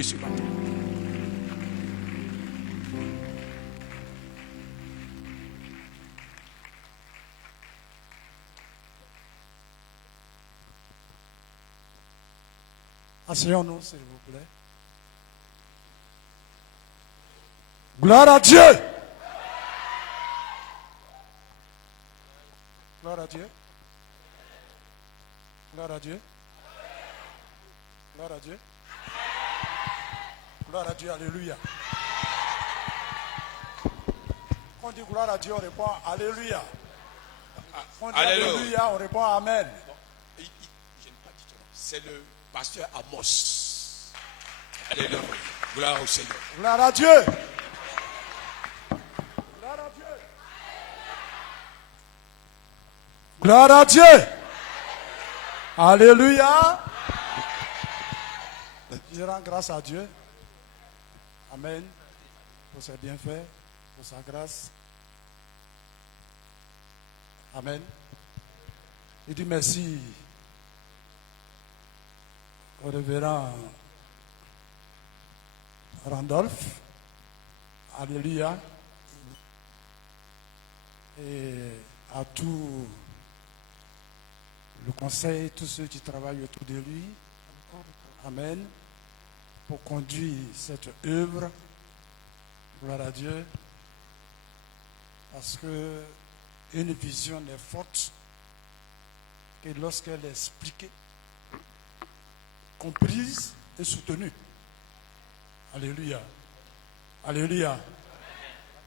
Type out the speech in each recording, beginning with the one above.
ce matin. Asseyons-nous, s'il vous plaît. Gloire à Dieu. Gloire à Dieu. Gloire à Dieu. Gloire à Dieu. Gloire à Dieu, alléluia. Quand on dit gloire à Dieu, on répond alléluia. Quand on dit alléluia, on répond amen. Je n'ai pas dit ton nom. C'est le pasteur Amos. Alléluia. Gloire au Seigneur. Gloire à Dieu. Gloire à Dieu. Gloire à Dieu. Alléluia. Je rends grâce à Dieu. Amen. Pour ses bienfaits, pour sa grâce. Amen. Je dis merci au révérend Randolph. Alléluia. Et à tout le conseil, tous ceux qui travaillent autour de lui. Amen. Pour conduire cette œuvre. Gloire à Dieu. Parce que une vision n'est forte que lorsqu'elle est expliquée, comprise et soutenue. Alléluia. Alléluia.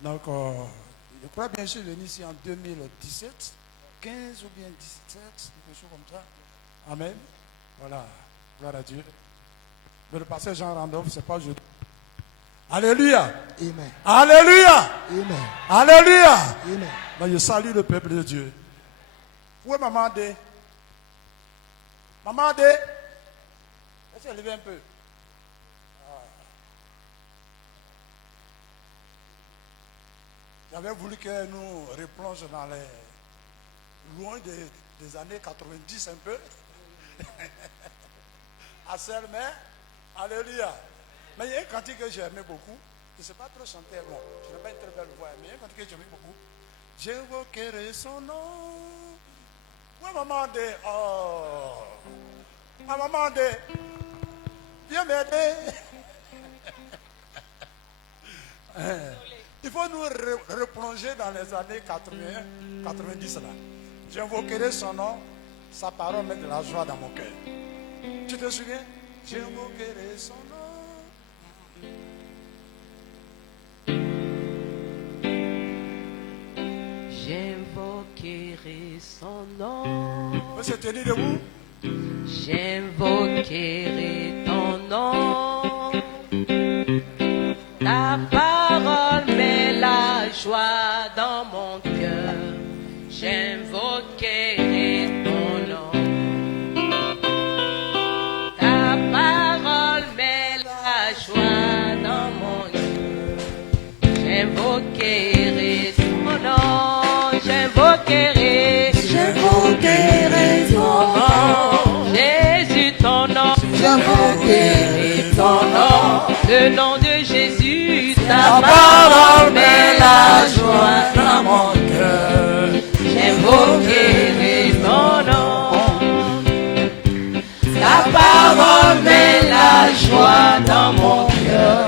Donc, je crois bien que je suis venu ici en 2017, 15 ou bien 17, quelque chose comme ça. Amen. Voilà. Gloire à Dieu. Mais le pasteur Jean Randolph, c'est pas aujourd'hui. Alléluia. Amen. Alléluia. Amen. Alléluia. Amen. Donc, je salue le peuple de Dieu. Où est Maman D? Maman D? Est-ce qu'elle lève un peu? J'avais voulu qu'elle nous replonge dans les loin des années 90 un peu. À Selmer. Alléluia. Mais il y a un cantique que j'aimais beaucoup. Je ne sais pas trop chanter. Bon, je n'ai pas une très belle voix, mais il y a un cantique que j'aimais beaucoup. J'invoquerai son nom. Oui, Maman D. Oh. Ma Maman D. Viens m'aider. Il faut nous replonger dans les années 80, 90 là. J'invoquerai son nom. Sa parole met de la joie dans mon cœur. Tu te souviens? J'invoquerai son nom. J'invoquerai son nom. Vous êtes tenu debout? J'invoquerai ton nom. Ta parole met la joie dans mon cœur. J'invoquerai ton nom. Ta parole met la joie dans mon cœur. J'invoquerai ton nom. J'invoquerai ton nom. Jésus, ton nom. J'invoquerai ton nom. Le nom de Jésus, ta parole met la joie dans mon cœur. J'invoquerai ton nom. Ta parole met la joie dans mon cœur.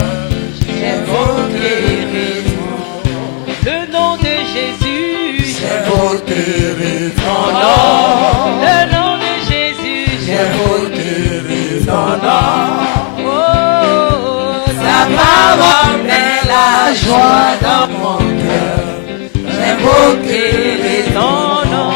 J'invoquerai ton nom. Le nom de Jésus, j'invoquerai ton nom. Le nom de Jésus, j'invoquerai ton nom. Oh, ta parole met la joie dans mon cœur. J'invoquerai ton nom.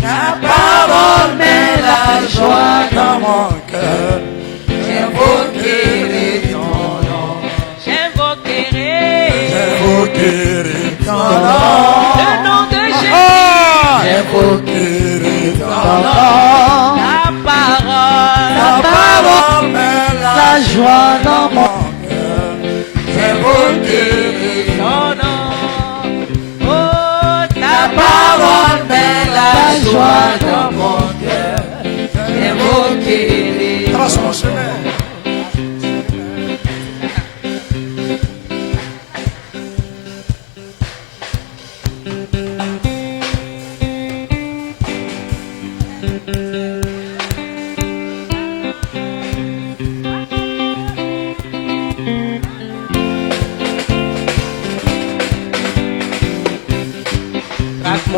Ta parole met la joie dans mon cœur. J'invoquerai ton nom. J'invoquerai ton nom. Le nom de Jésus. J'invoquerai ton nom. Ta parole met la joie dans mon cœur. J'invoquerai ton nom. Oh, ta parole met la joie dans mon cœur. J'invoquerai Trace mon chemin.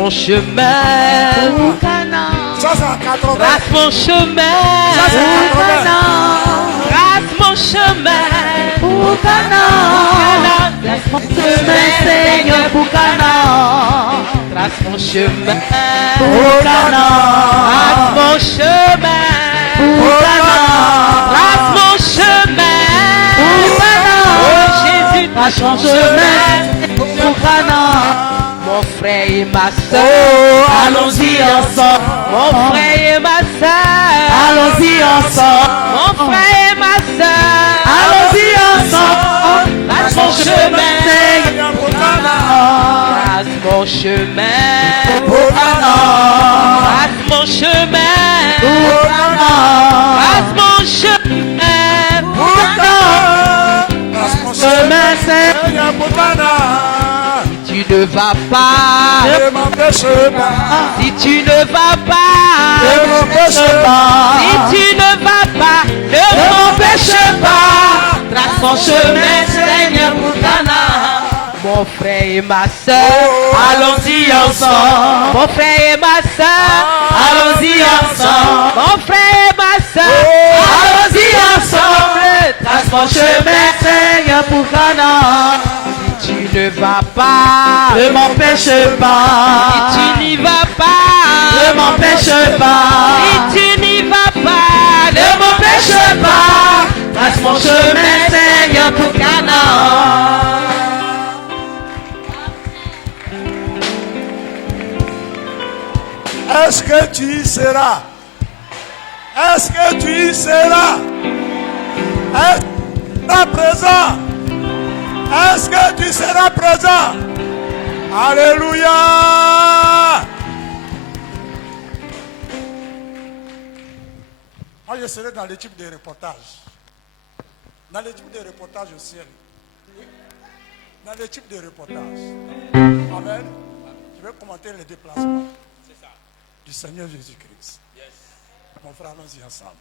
mon chemin pour Canaan. Ça c'est en 80. Trace mon chemin Ça, c'est pour 80. Canaan. Trace mon chemin pour Canaan. Trace mon chemin, Seigneur, pour Canaan. Trace mon chemin pour Canaan. Trace mon chemin pour Canaan. Trace mon chemin pour Canaan. Oh Jésus, trace mon chemin pour Canaan. Mon frère et ma soeur, allons-y ensemble. Mon frère et ma soeur, allons-y ensemble. Mon frère et ma soeur, allons-y ensemble. Trace mon chemin, Seigneur pour Canaan. trace mon chemin pour Canaan. Trace mon chemin pour Canaan. Trace mon chemin pour Canaan. Trace mon Chemin, Seigneur pour Canaan. Si tu ne vas pas, Ne m'empêche pas. si tu ne vas pas, Ne m'empêche pas. si tu ne vas pas, ne m'empêche pas. Trace mon chemin, Seigneur, pour Canaan. Mon frère et ma soeur, allons-y ensemble. Mon frère et ma soeur, allons-y ensemble. Mon frère et ma soeur, allons-y ensemble. Trace mon chemin, Seigneur, pour Canaan. Si tu ne vas pas, ne m'empêche pas. Si tu n'y vas pas, ne m'empêche pas. Si tu n'y vas pas, ne m'empêche pas. Trace mon chemin, Seigneur, pour Canaan. Est-ce que tu y seras? Est-ce que tu y seras? Est-ce que tu seras présent? Est-ce que tu seras présent? Alléluia! Moi, je serai dans l'équipe de reportage. Dans l'équipe de reportage au ciel. Dans l'équipe de reportage. Amen. Je vais commenter les déplacements du Seigneur Jésus-Christ. Mon frère, allons-y ensemble.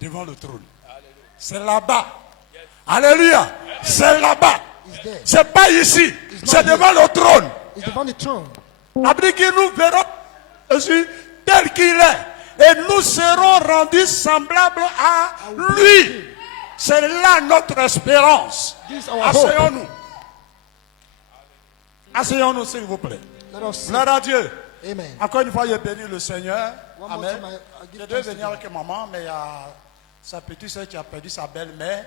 Devant le trône. C'est là-bas. Alléluia. C'est là-bas. Is there. C'est pas ici. It's C'est not devant le trône. It's devant the throne. Après que nous verrons Jésus tel qu'il est. Et nous serons rendus semblables à lui. C'est là notre espérance. This is our hope. Asseyons-nous. Asseyons-nous, s'il vous plaît. Let us sing. Gloire à Dieu. Amen. Encore une fois, je bénis le Seigneur. One more Amen. time, I give Je thanks devais to venir God. avec maman, mais il y a sa petite soeur qui a perdu sa belle-mère.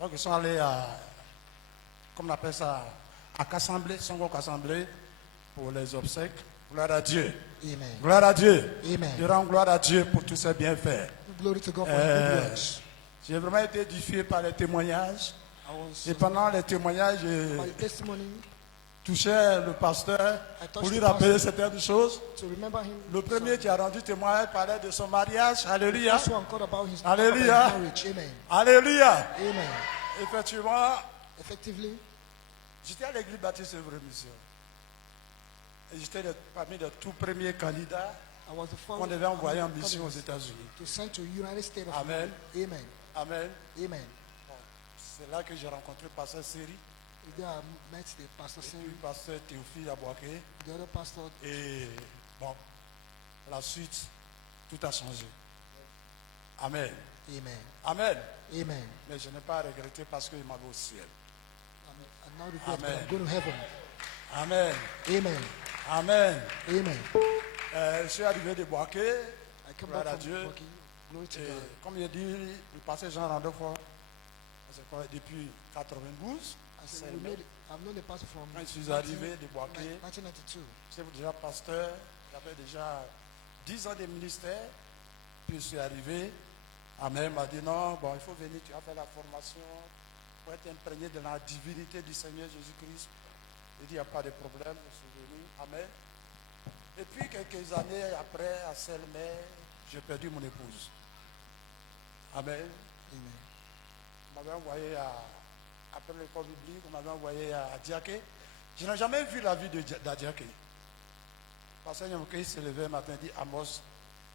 Donc ils sont allés à, comme on appelle ça, à Cassemblé, Songo Cassemblé, pour les obsèques. Gloire à Dieu. Amen. Gloire à Dieu. Amen. Je rends gloire à Dieu pour tous ses bienfaits. Glory to God for His good works. J'ai vraiment été édifié par les témoignages. I was Et pendant les témoignages, my j'ai testimony touché le pasteur pour lui the rappeler pastor. certaines choses. to remember him. Le premier qui a rendu témoignage parlait de son mariage. Alléluia. This one called about his Hallelujah. marriage. Amen. Alléluia. Amen. Effectivement, Effectively, j'étais à l'église baptiste Vraie Mission. Et j'étais parmi les tout premiers candidats I was the qu'on first devait envoyer en mission aux États-Unis. to send to United States of Amen. Amen. Amen. Amen. C'est là que j'ai rencontré Pasteur Seri There I met the pastor, et puis Pasteur Théophile Abouaké. the other pastor. Et bon, la suite, tout a changé. Amen. Amen. Amen. Amen. Mais je n'ai pas regretté parce qu'il m'avait au ciel. Amen. And now regret that Amen. I'm going to heaven. Amen. Amen. Amen. Amen. Je suis arrivé de Boaké. I come Gloire back à from Dieu. working. Glory to Et God. comme il dit, le passé Jean Randefort, c'est quoi, depuis 92, I said, we made it. I've known the pastor from quand je suis arrivé de Boaké, 1992. j'étais déjà pasteur, j'avais déjà 10 ans de ministère, puis je suis arrivé, Amen m'a dit non, bon, il faut venir, tu as fait la formation pour être imprégné de la divinité du Seigneur Jésus-Christ. Il dit, il n'y a pas de problème, je suis venu, Amen. Et puis quelques années après, à Selmer, j'ai perdu mon épouse. Amen. Amen. On m'avait envoyé après l'école biblique, on m'avait envoyé à Diaké. Je n'ai jamais vu la vie d'Adiaké. Parce que il s'est levé un matin et dit, Amos,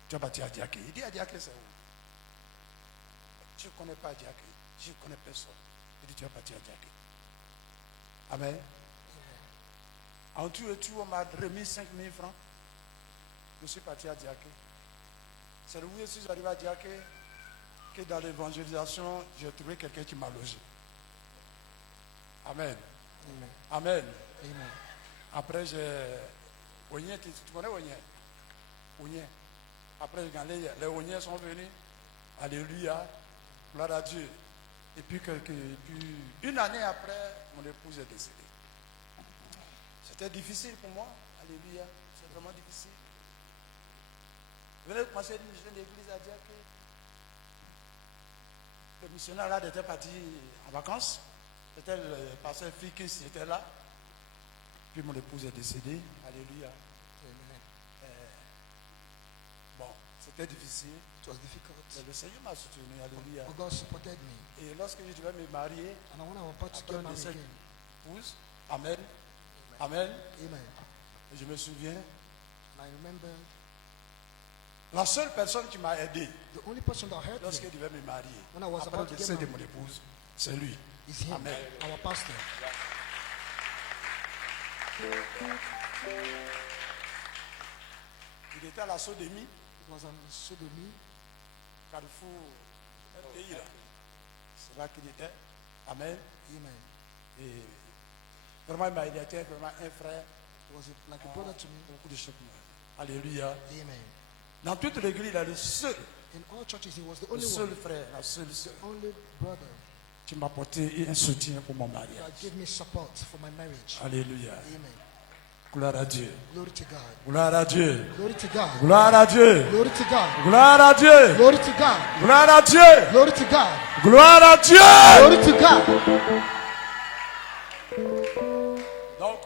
tu as bâti à Diaké. Il dit, Diaké, c'est où? Je ne connais pas Diaké. Je ne connais personne. Il dit, tu as bâti à Diaké. Amen. En tout et tout, on m'a remis 5 000 francs. Je suis parti à Diaké. C'est le oui, si j'arrive à Diaké, que dans l'évangélisation, j'ai trouvé quelqu'un qui m'a logé. Amen. Amen. Amen. Amen. Après, j'ai. Oigné, tu connais Oigné? Oigné. Après, les Oignés sont venus. Alléluia. Gloire à Dieu. Et puis, une année après, mon épouse est décédée. C'était difficile pour moi. Alléluia. C'est vraiment difficile. Je venais de commencer une jeune église à dire que le missionnaire là était parti en vacances. C'était le pasteur Fikis qui était là. Puis mon épouse est décédée. Alléluia. Bon, c'était difficile. It was difficult. Mais le Seigneur m'a soutenu. Alléluia. But God supported me. Et lorsque je devais me marier, And when I was about to après get married de cette again, épouse, Amen. Amen. amen. Et je me souviens, And I remember la seule personne qui m'a aidé the only person that helped lorsque me je devais me marier, when I was après about le to décès get de mon married épouse, c'est lui. is him, Amen. our pastor. Il était à la Sodomie, It was on Sodomy. Carrefour, un pays là. C'est là qu'il était. Amen. Amen. Et vraiment, il était vraiment un frère. It was like a brother to me. Beaucoup de choses. Alléluia. Amen. Dans toute l'église, il est le seul, In all churches, he was the le only seul one, frère, la seule sœur only brother qui m'a apporté un soutien pour mon mariage. that gave me support for my marriage. Alléluia. Amen. Gloire à Dieu. Glory to God. Gloire à Dieu. Glory to God. Gloire à Dieu. Glory to God. Gloire à Dieu. Glory to God. Gloire à Dieu. Glory to God. Gloire à Dieu. Glory to God. Donc,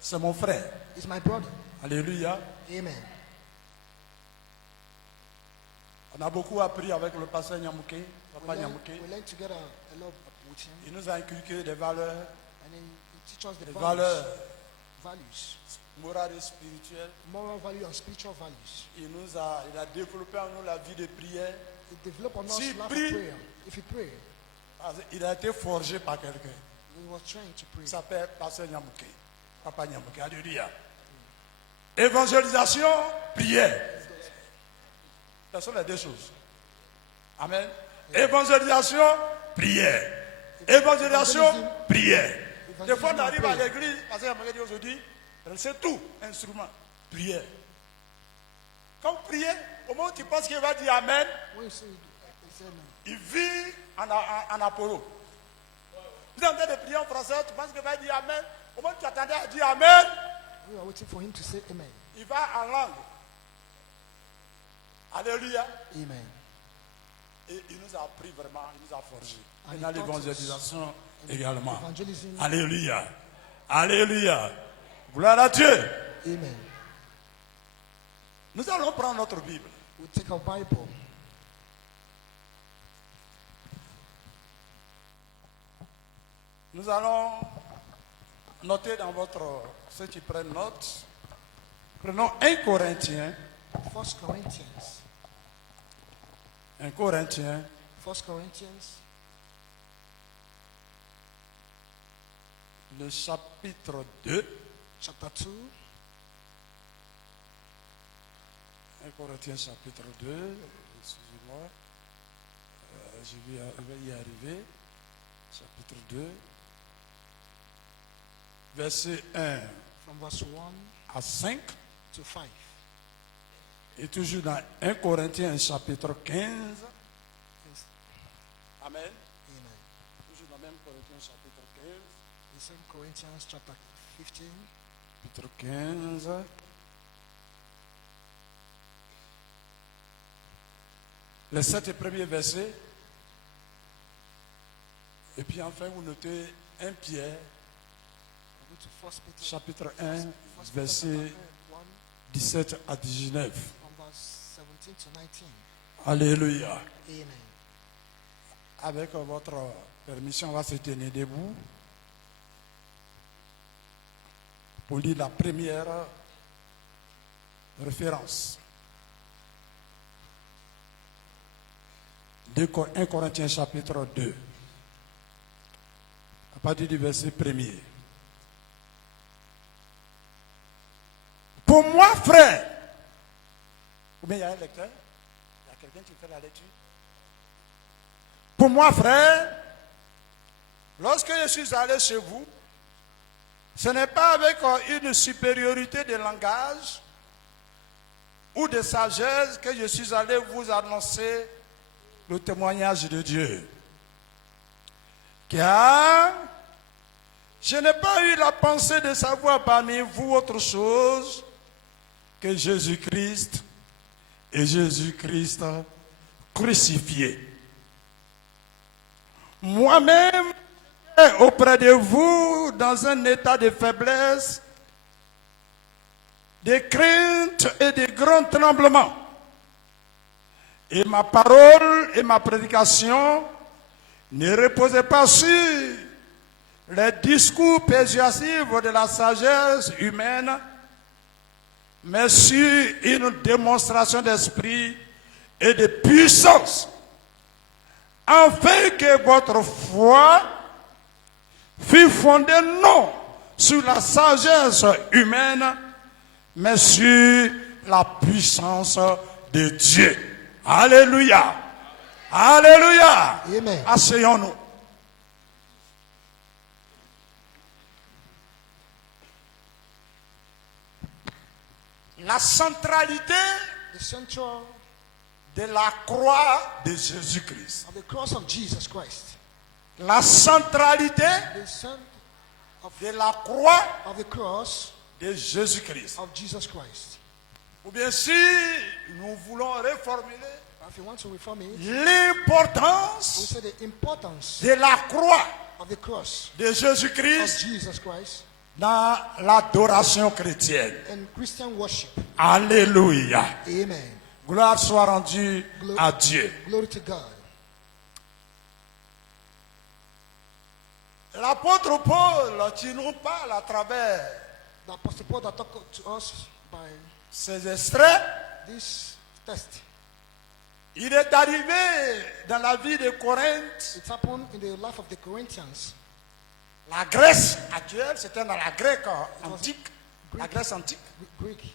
c'est mon frère. He's my brother. Alléluia. Amen. On a beaucoup appris avec le pasteur Nyamouké, Papa We Nyamouké. learned together a lot with him, Il nous a inculqué des valeurs, and then he teaches us the des values, valeurs morales et spirituelles. moral value and spiritual values. Il a développé en nous la vie de prière. It developed on us Si love for prie- prayer. If you pray, Parce qu'il a été forgé par quelqu'un. we was trained to pray. Il s'appelle pasteur Nyamouké, Papa Nyamouké. Alléluia. Évangélisation, prière. Ce sont les deux choses. Amen. Évangélisation, prière. Évangélisation, prière. Des fois, on arrive à l'église, parce que dit aujourd'hui, c'est tout, instrument, prière. Quand vous priez, au moment où tu penses qu'il va dire Amen, When you say no, il vit en Apollo. Vous êtes en train de prier en français, tu penses qu'il va dire Amen. Au moment où tu attendais à dire Amen, we are waiting for him to say amen. il va en langue. Alléluia. Amen. Et il nous a appris vraiment, il nous a forgé. And Et he dans taught l'évangélisation également. Evangelism. Alléluia. Alléluia. Gloire à Dieu. Amen. Nous allons prendre notre Bible. We take our Bible. Nous allons noter dans votre... Ceux qui prennent note. Prenons 1 Corinthiens. 1 Corinthians. 1 Corinthiens. 1 Corinthians. Le chapitre 2. Chapter 2. 1 Corinthiens chapitre 2. Excusez-moi. Je vais y arriver. Chapitre 2. Verset 1 From verse 1 à 5. to 5. Et toujours dans 1 Corinthiens chapitre 15. Yes. Amen. Amen. Toujours dans 1 Corinthiens chapitre 15. In 2 Corinthians chapter 15. Chapitre 15. Les 7 premiers versets. Et puis enfin, vous notez 1 Pierre, We go to 1 Peter. chapitre 1, 1 Peter verset chapter 1 17 à 19. from verse 17 to 19. Alléluia. Amen. Avec votre permission, on va se tenir debout pour lire la première référence. 1 Corinthiens chapitre 2. À partir du verset 1er. Pour moi, frère, ou bien il y a un lecteur, il y a quelqu'un qui fait la lecture. Pour moi, frère, lorsque je suis allé chez vous, ce n'est pas avec une supériorité de langage ou de sagesse que je suis allé vous annoncer le témoignage de Dieu. Car je n'ai pas eu la pensée de savoir parmi vous autre chose que Jésus-Christ et Jésus-Christ crucifié. Moi-même, auprès de vous, dans un état de faiblesse, de crainte et de grand tremblement. Et ma parole et ma prédication ne reposaient pas sur les discours persuasifs de la sagesse humaine, mais sur une démonstration d'esprit et de puissance, afin que votre foi fût fondée non sur la sagesse humaine, mais sur la puissance de Dieu. Alléluia. Alléluia. Amen. Asseyons-nous. La centralité The central de la croix de Jésus-Christ. of the cross of Jesus Christ. La centralité The center de la croix of the cross de Jésus-Christ. of Jesus Christ. Ou bien si nous voulons reformuler If you want to reform it, we l'importance say the importance de la croix of the cross de of Jésus-Christ Jesus Christ dans l'adoration chrétienne. in Christian worship. Alléluia. Amen. Gloire soit rendue à Dieu. Glory to God. L'apôtre Paul qui nous parle à travers The Apostle Paul that talked to us by ces extraits, this text. il est arrivé dans la vie de Corinthe. It happened in the life of the Corinthians. La Grèce actuelle, c'était dans la Grèce antique, la Grèce antique. Greek.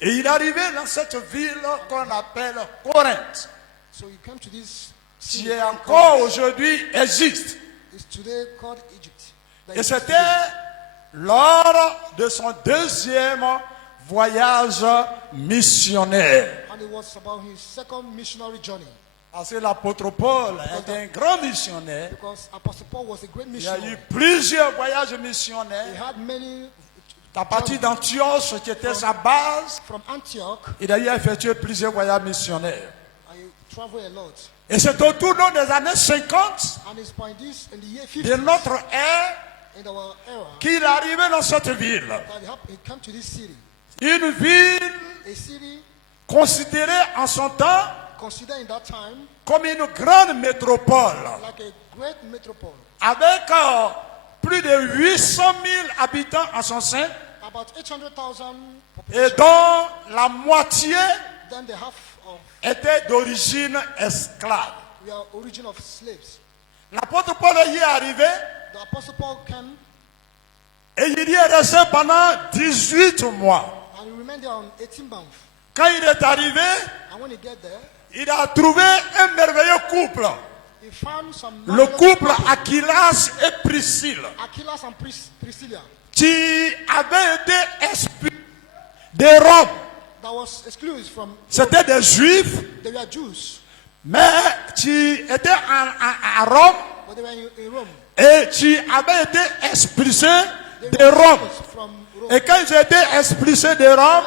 Et il est arrivé dans cette ville qu'on appelle Corinthe, So you come to this qui city est encore aujourd'hui existe. is today called Egypt. That Et is c'était today. lors de son deuxième voyage missionnaire. And it was about his second missionary journey. Parce que l'apôtre Paul était un grand missionnaire. Because Apostle Paul was a great Il y a eu missionary. plusieurs voyages He missionnaires. had many À partir d'Antioche, qui était sa base, from Antioch. il a eu effectué plusieurs voyages missionnaires. I traveled a lot. Et c'est autour des années 50 And it's by this in the year de 50 notre ère in our era qu'il est arrivé dans cette ville. that he came to this city. Une ville A city considérée en son temps considered in that time comme une grande métropole, like a great metropole. avec plus de 800 000 habitants en son sein, About 800,000 et population. dont la moitié Then the half of était d'origine esclave. we are origin of slaves. L'apôtre Paul y est arrivé The Apostle Paul came et il y est resté pendant 18 mois. and he remained there on 18 months. Quand il est arrivé, And when he get there, il a trouvé un merveilleux couple, he found some le marvelous couple couple, Aquilas et Priscille, Achillas and Priscilla, qui avait été expulsés de Rome. that was excluded from. C'était des Juifs, They were Jews, mais qui étaient à Rome but they were in Rome. et qui avaient été expulsés They de were Rome. expulsed from Rome. Et quand ils ont été expulsés de Rome,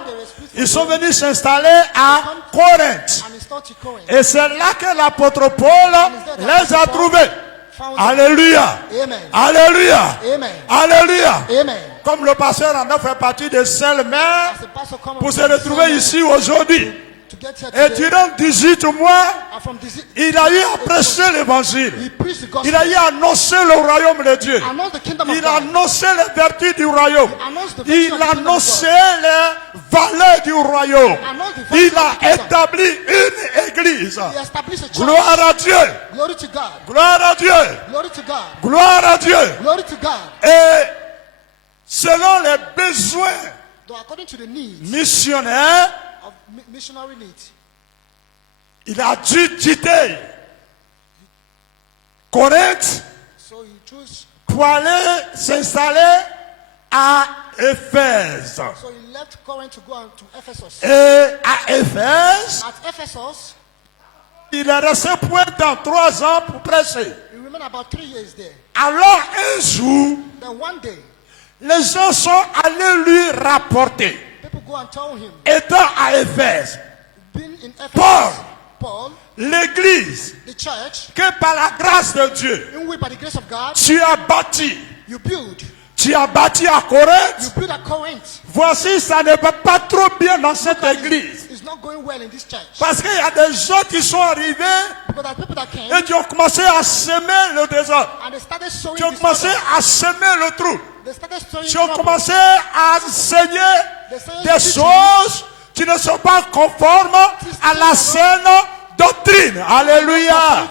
ils sont venus s'installer à Corinthe. And he started Corinth. Et c'est là que l'apôtre Paul les a trouvés. Found them. Alléluia. Amen. Alléluia. Amen. Alléluia. Amen. Comme le pasteur en a fait partie de seule mère As the pastor come pour and se retrouver ici aujourd'hui. to get here Et today, durant 18 mois, and from this, il a eu à prêcher l'évangile. he preached the gospel. Il a eu à annoncer le royaume de Dieu. Announced the kingdom of Il a God. annoncé les vertus du royaume. Announced the virtue Il of the a kingdom of annoncé God. les valeurs du royaume. Announced the virtue Il of a the kingdom. établi une église. He established a church. Gloire à Dieu. Glory to God. Gloire à Dieu. Glory to God. Gloire à Dieu. Glory to God. Et selon les besoins Though according to the needs missionnaire, of missionary needs, il a dû quitter Corinthe so he chose. pour aller s'installer à Éphèse. So he left Corinth to go to Ephesus. Et à Éphèse, At Ephesus, il est resté point dans 3 ans pour prêcher. he remained about 3 years there. Alors un jour, Then one day, les gens sont allés lui rapporter, people go and tell him, étant à Éphèse, being in Ephesus, Paul. Paul, l'église the church, que par la grâce de Dieu, in which by the grace of God, tu as bâti. you build. Tu as bâti à You Corinthe. build at Corinth. Voici, ça ne va pas trop bien dans cette église. It's not going well in this church. Parce qu'il y a des gens qui sont arrivés Because there are people that came et qui ont commencé à semer le désordre. and they started sowing Qui ont commencé disorder. à semer le trou. They started sowing Qui ont trouble. commencé à enseigner des choses qui ne sont pas conformes à la saine doctrine. Alléluia.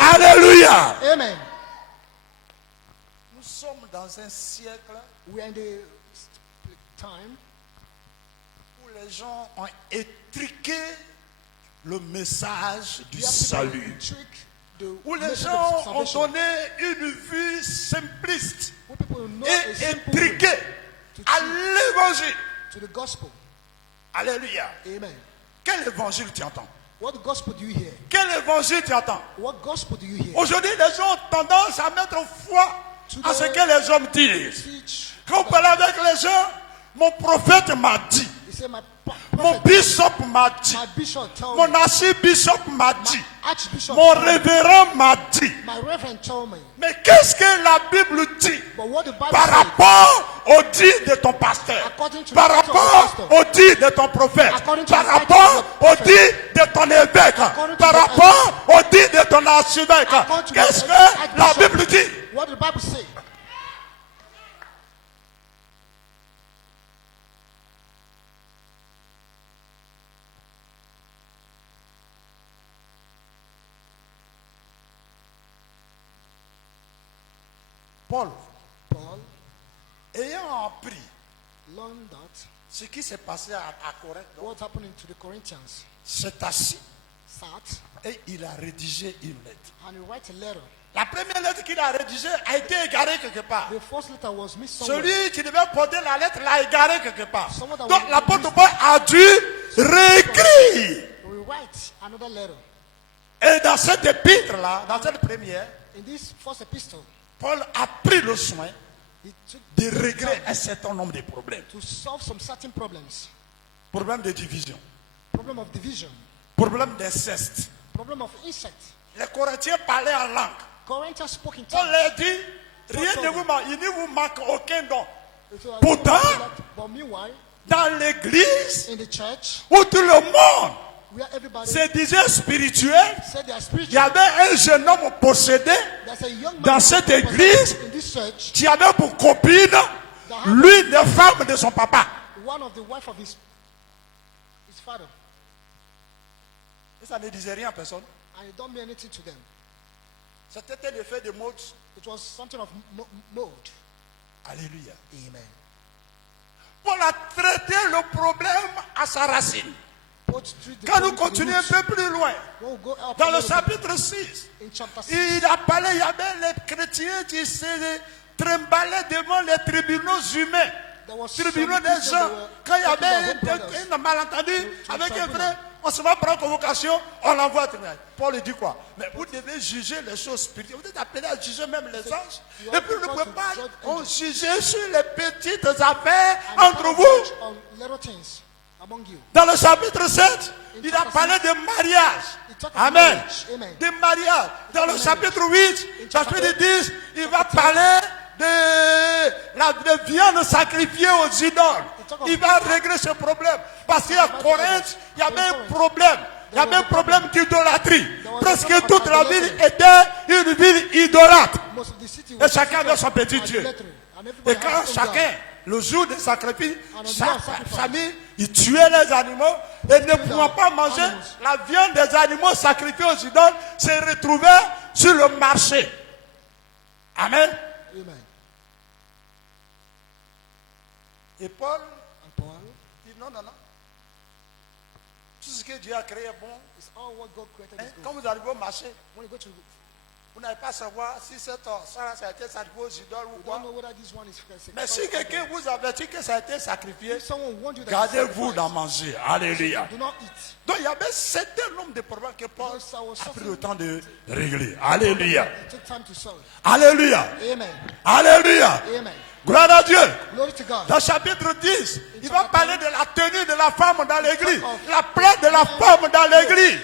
Alléluia. Amen. Nous sommes dans un siècle We are in the time où les gens ont étriqué le message du where people salut. trick the Où les message gens of ont salvation. donné une vue simpliste Where people know a et simple way étriquée à l'évangile. to the gospel. Alléluia. Amen. Quel évangile tu entends? What gospel do you hear? Quel évangile tu entends? What gospel do you hear? Aujourd'hui, les gens ont tendance à mettre foi à ce que les hommes disent. Teach. Quand on parle avec les gens, mon prophète m'a dit, He said, mon bishop m'a dit, my bishop told mon me, archbishop m'a dit, my archbishop mon told me, révérend m'a dit. my reverend told me. Mais qu'est-ce que la Bible dit But what the Bible par says, rapport au dit de ton pasteur, according to the par word of the rapport pastor, au dit de ton prophète, according to par the word rapport of the au prophet, dit de ton évêque, according to par the rapport au dit de ton archevêque, according to the qu'est-ce que la archbishop, Bible dit? what the Bible say? Paul, Paul ayant appris learned that ce qui s'est passé à Corinthe, what happened to the Corinthians s'est assis sat et il a rédigé une lettre. and he write a letter. La première lettre qu'il a rédigée a été égarée quelque part. The first letter was missed somewhere. Celui qui devait porter la lettre l'a égarée quelque part. Someone that Donc was- l'apôtre Paul a dû réécrire. We write another letter. Et dans cette épître-là, dans cette première, In this first epistle, Paul a pris le soin he took de the régler time un certain nombre de problèmes. to solve some certain problems. Problème de division, Problem of division, problème d'inceste. problem of incest. Les Corinthiens parlaient en langue. Corinthians spoke in Paul tongues. leur dit, rien ne vous manque, il ne vous manque aucun don. So, Pourtant, but meanwhile, dans l'église in the church, où tout le monde where everybody se disait spirituel, said they are il y spiritual, avait un jeune homme possédé there's a young man dans cette église in this church, qui avait pour copine l'une des femmes de son papa. one of the wife of his father, Et ça ne disait rien à personne. and it don't mean anything to them. C'était un effet de mode. It was something of mode. Alléluia. Amen. Paul a traité le problème à sa racine. Paul treat the Quand nous problem to the continuons un roots. peu plus loin, When we go up dans a le little bit, chapitre 6, in chapter 6, il a parlé, il y avait les chrétiens qui se trimballaient devant les tribunaux humains. there was Tribunaux some des Christians gens. that were Quand il y talking avait about brothers. un malentendu to avec un tribunal. frère, on se va prendre convocation, on l'envoie au tribunal. Paul dit quoi? Mais vous devez juger les choses spirituelles. Vous êtes appelés à juger même les anges. you Et have puis to ne go pouvez to pas judge on angels. juger sur les petites affaires And you entre cannot vous. judge on little things among you. Dans le chapitre 7, il a parlé de mariage. He talked about Amen. marriage. Amen. De mariage. Dans le Amen. chapitre 8, chapter chapitre 10, il va parler de viande sacrifiée aux idoles. Il va régler ce problème. Parce qu'à Corinthe, il y avait un problème. Il y avait un problème d'idolâtrie. Presque toute la ville était une ville idolâtre. Most of the city Et was chacun avait son petit Dieu. idolatry, and everybody Et quand had their own chacun, God. le jour des sacrifices, And on chaque the sacrifice, famille, il tuait les animaux et ne pouvant pas manger animals. la viande des animaux sacrifiés aux idoles, se retrouvait sur le marché. Amen. Amen. Et Paul And Paul non, non, non. Tout ce que Dieu a créé est bon. It's all what God created Hein? is good. Quand vous arrivez au marché, When you go to, vous n'avez pas à savoir si ça a été sacrifié aux idoles ou you quoi. don't know whether this one is Mais si quelqu'un vous avertit que ça a été sacrifié, If someone warned you that gardez-vous it's d'en sacrificed, manger. Alléluia. do not eat. Donc il y avait un certain nombre de problèmes que Paul Because I was a pris suffering. le temps de régler. Alléluia. It took time to solve. Alléluia. Amen. Alléluia. Amen. Gloire à Dieu. Glory to God. Dans chapitre 10, il va parler de la tenue de la femme dans l'église. La place de la femme dans l'église.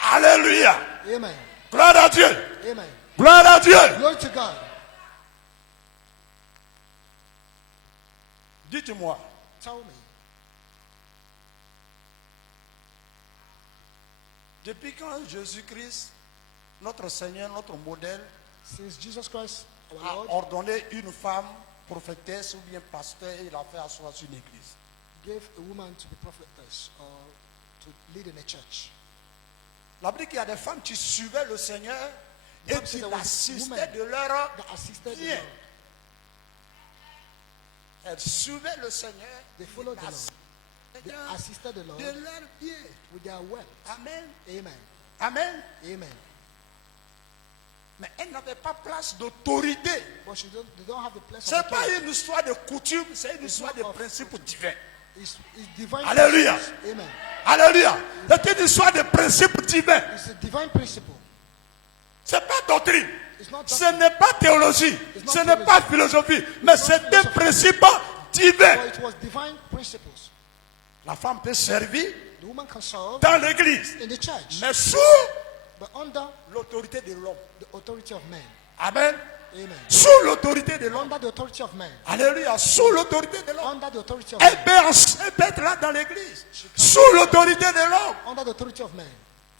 Alléluia. Amen. Gloire à Dieu. Amen. Gloire à Dieu. Glory to God. Dites-moi, Tell me, depuis quand Jésus-Christ, notre Seigneur, notre modèle, since Jesus Christ, our a Lord, ordonné une femme prophétesse ou bien pasteur et il a fait asseoir sur l'église? gave a woman to be prophetess or to lead in a church. La Bible dit qu'il y a des femmes qui suivaient le Seigneur et Bible qui said there was l'assistaient women de leur that assisted the bien. Lord. Elles suivaient le Seigneur They followed the Lord. They l'assistaient assisted the Lord de leur bien. with their wealth. Amen. Amen. Amen. Amen. Mais elles n'avaient pas place d'autorité. But they don't have the place Ce of n'est pas authority. une histoire de coutume, c'est une It's histoire not de of- principe divin. It's divine. Alléluia. principles. Amen. Alléluia. C'est une histoire de principe divin. It's a divine principle. Ce n'est pas doctrine. It's not Ce n'est pas théologie. It's not Ce n'est pas philosophie. Mais not c'est un philosophy. principe divin. But it was divine principles. La femme peut servir The woman can serve dans l'église, in the church, mais sous but under l'autorité de l'homme. the authority of man. Amen. Amen. Sous l'autorité de l'homme. Under the authority of man. Alléluia. Sous l'autorité de l'homme. Under the authority of Elle man. peut être là dans l'église. Sous l'autorité de l'homme. Under the authority of man.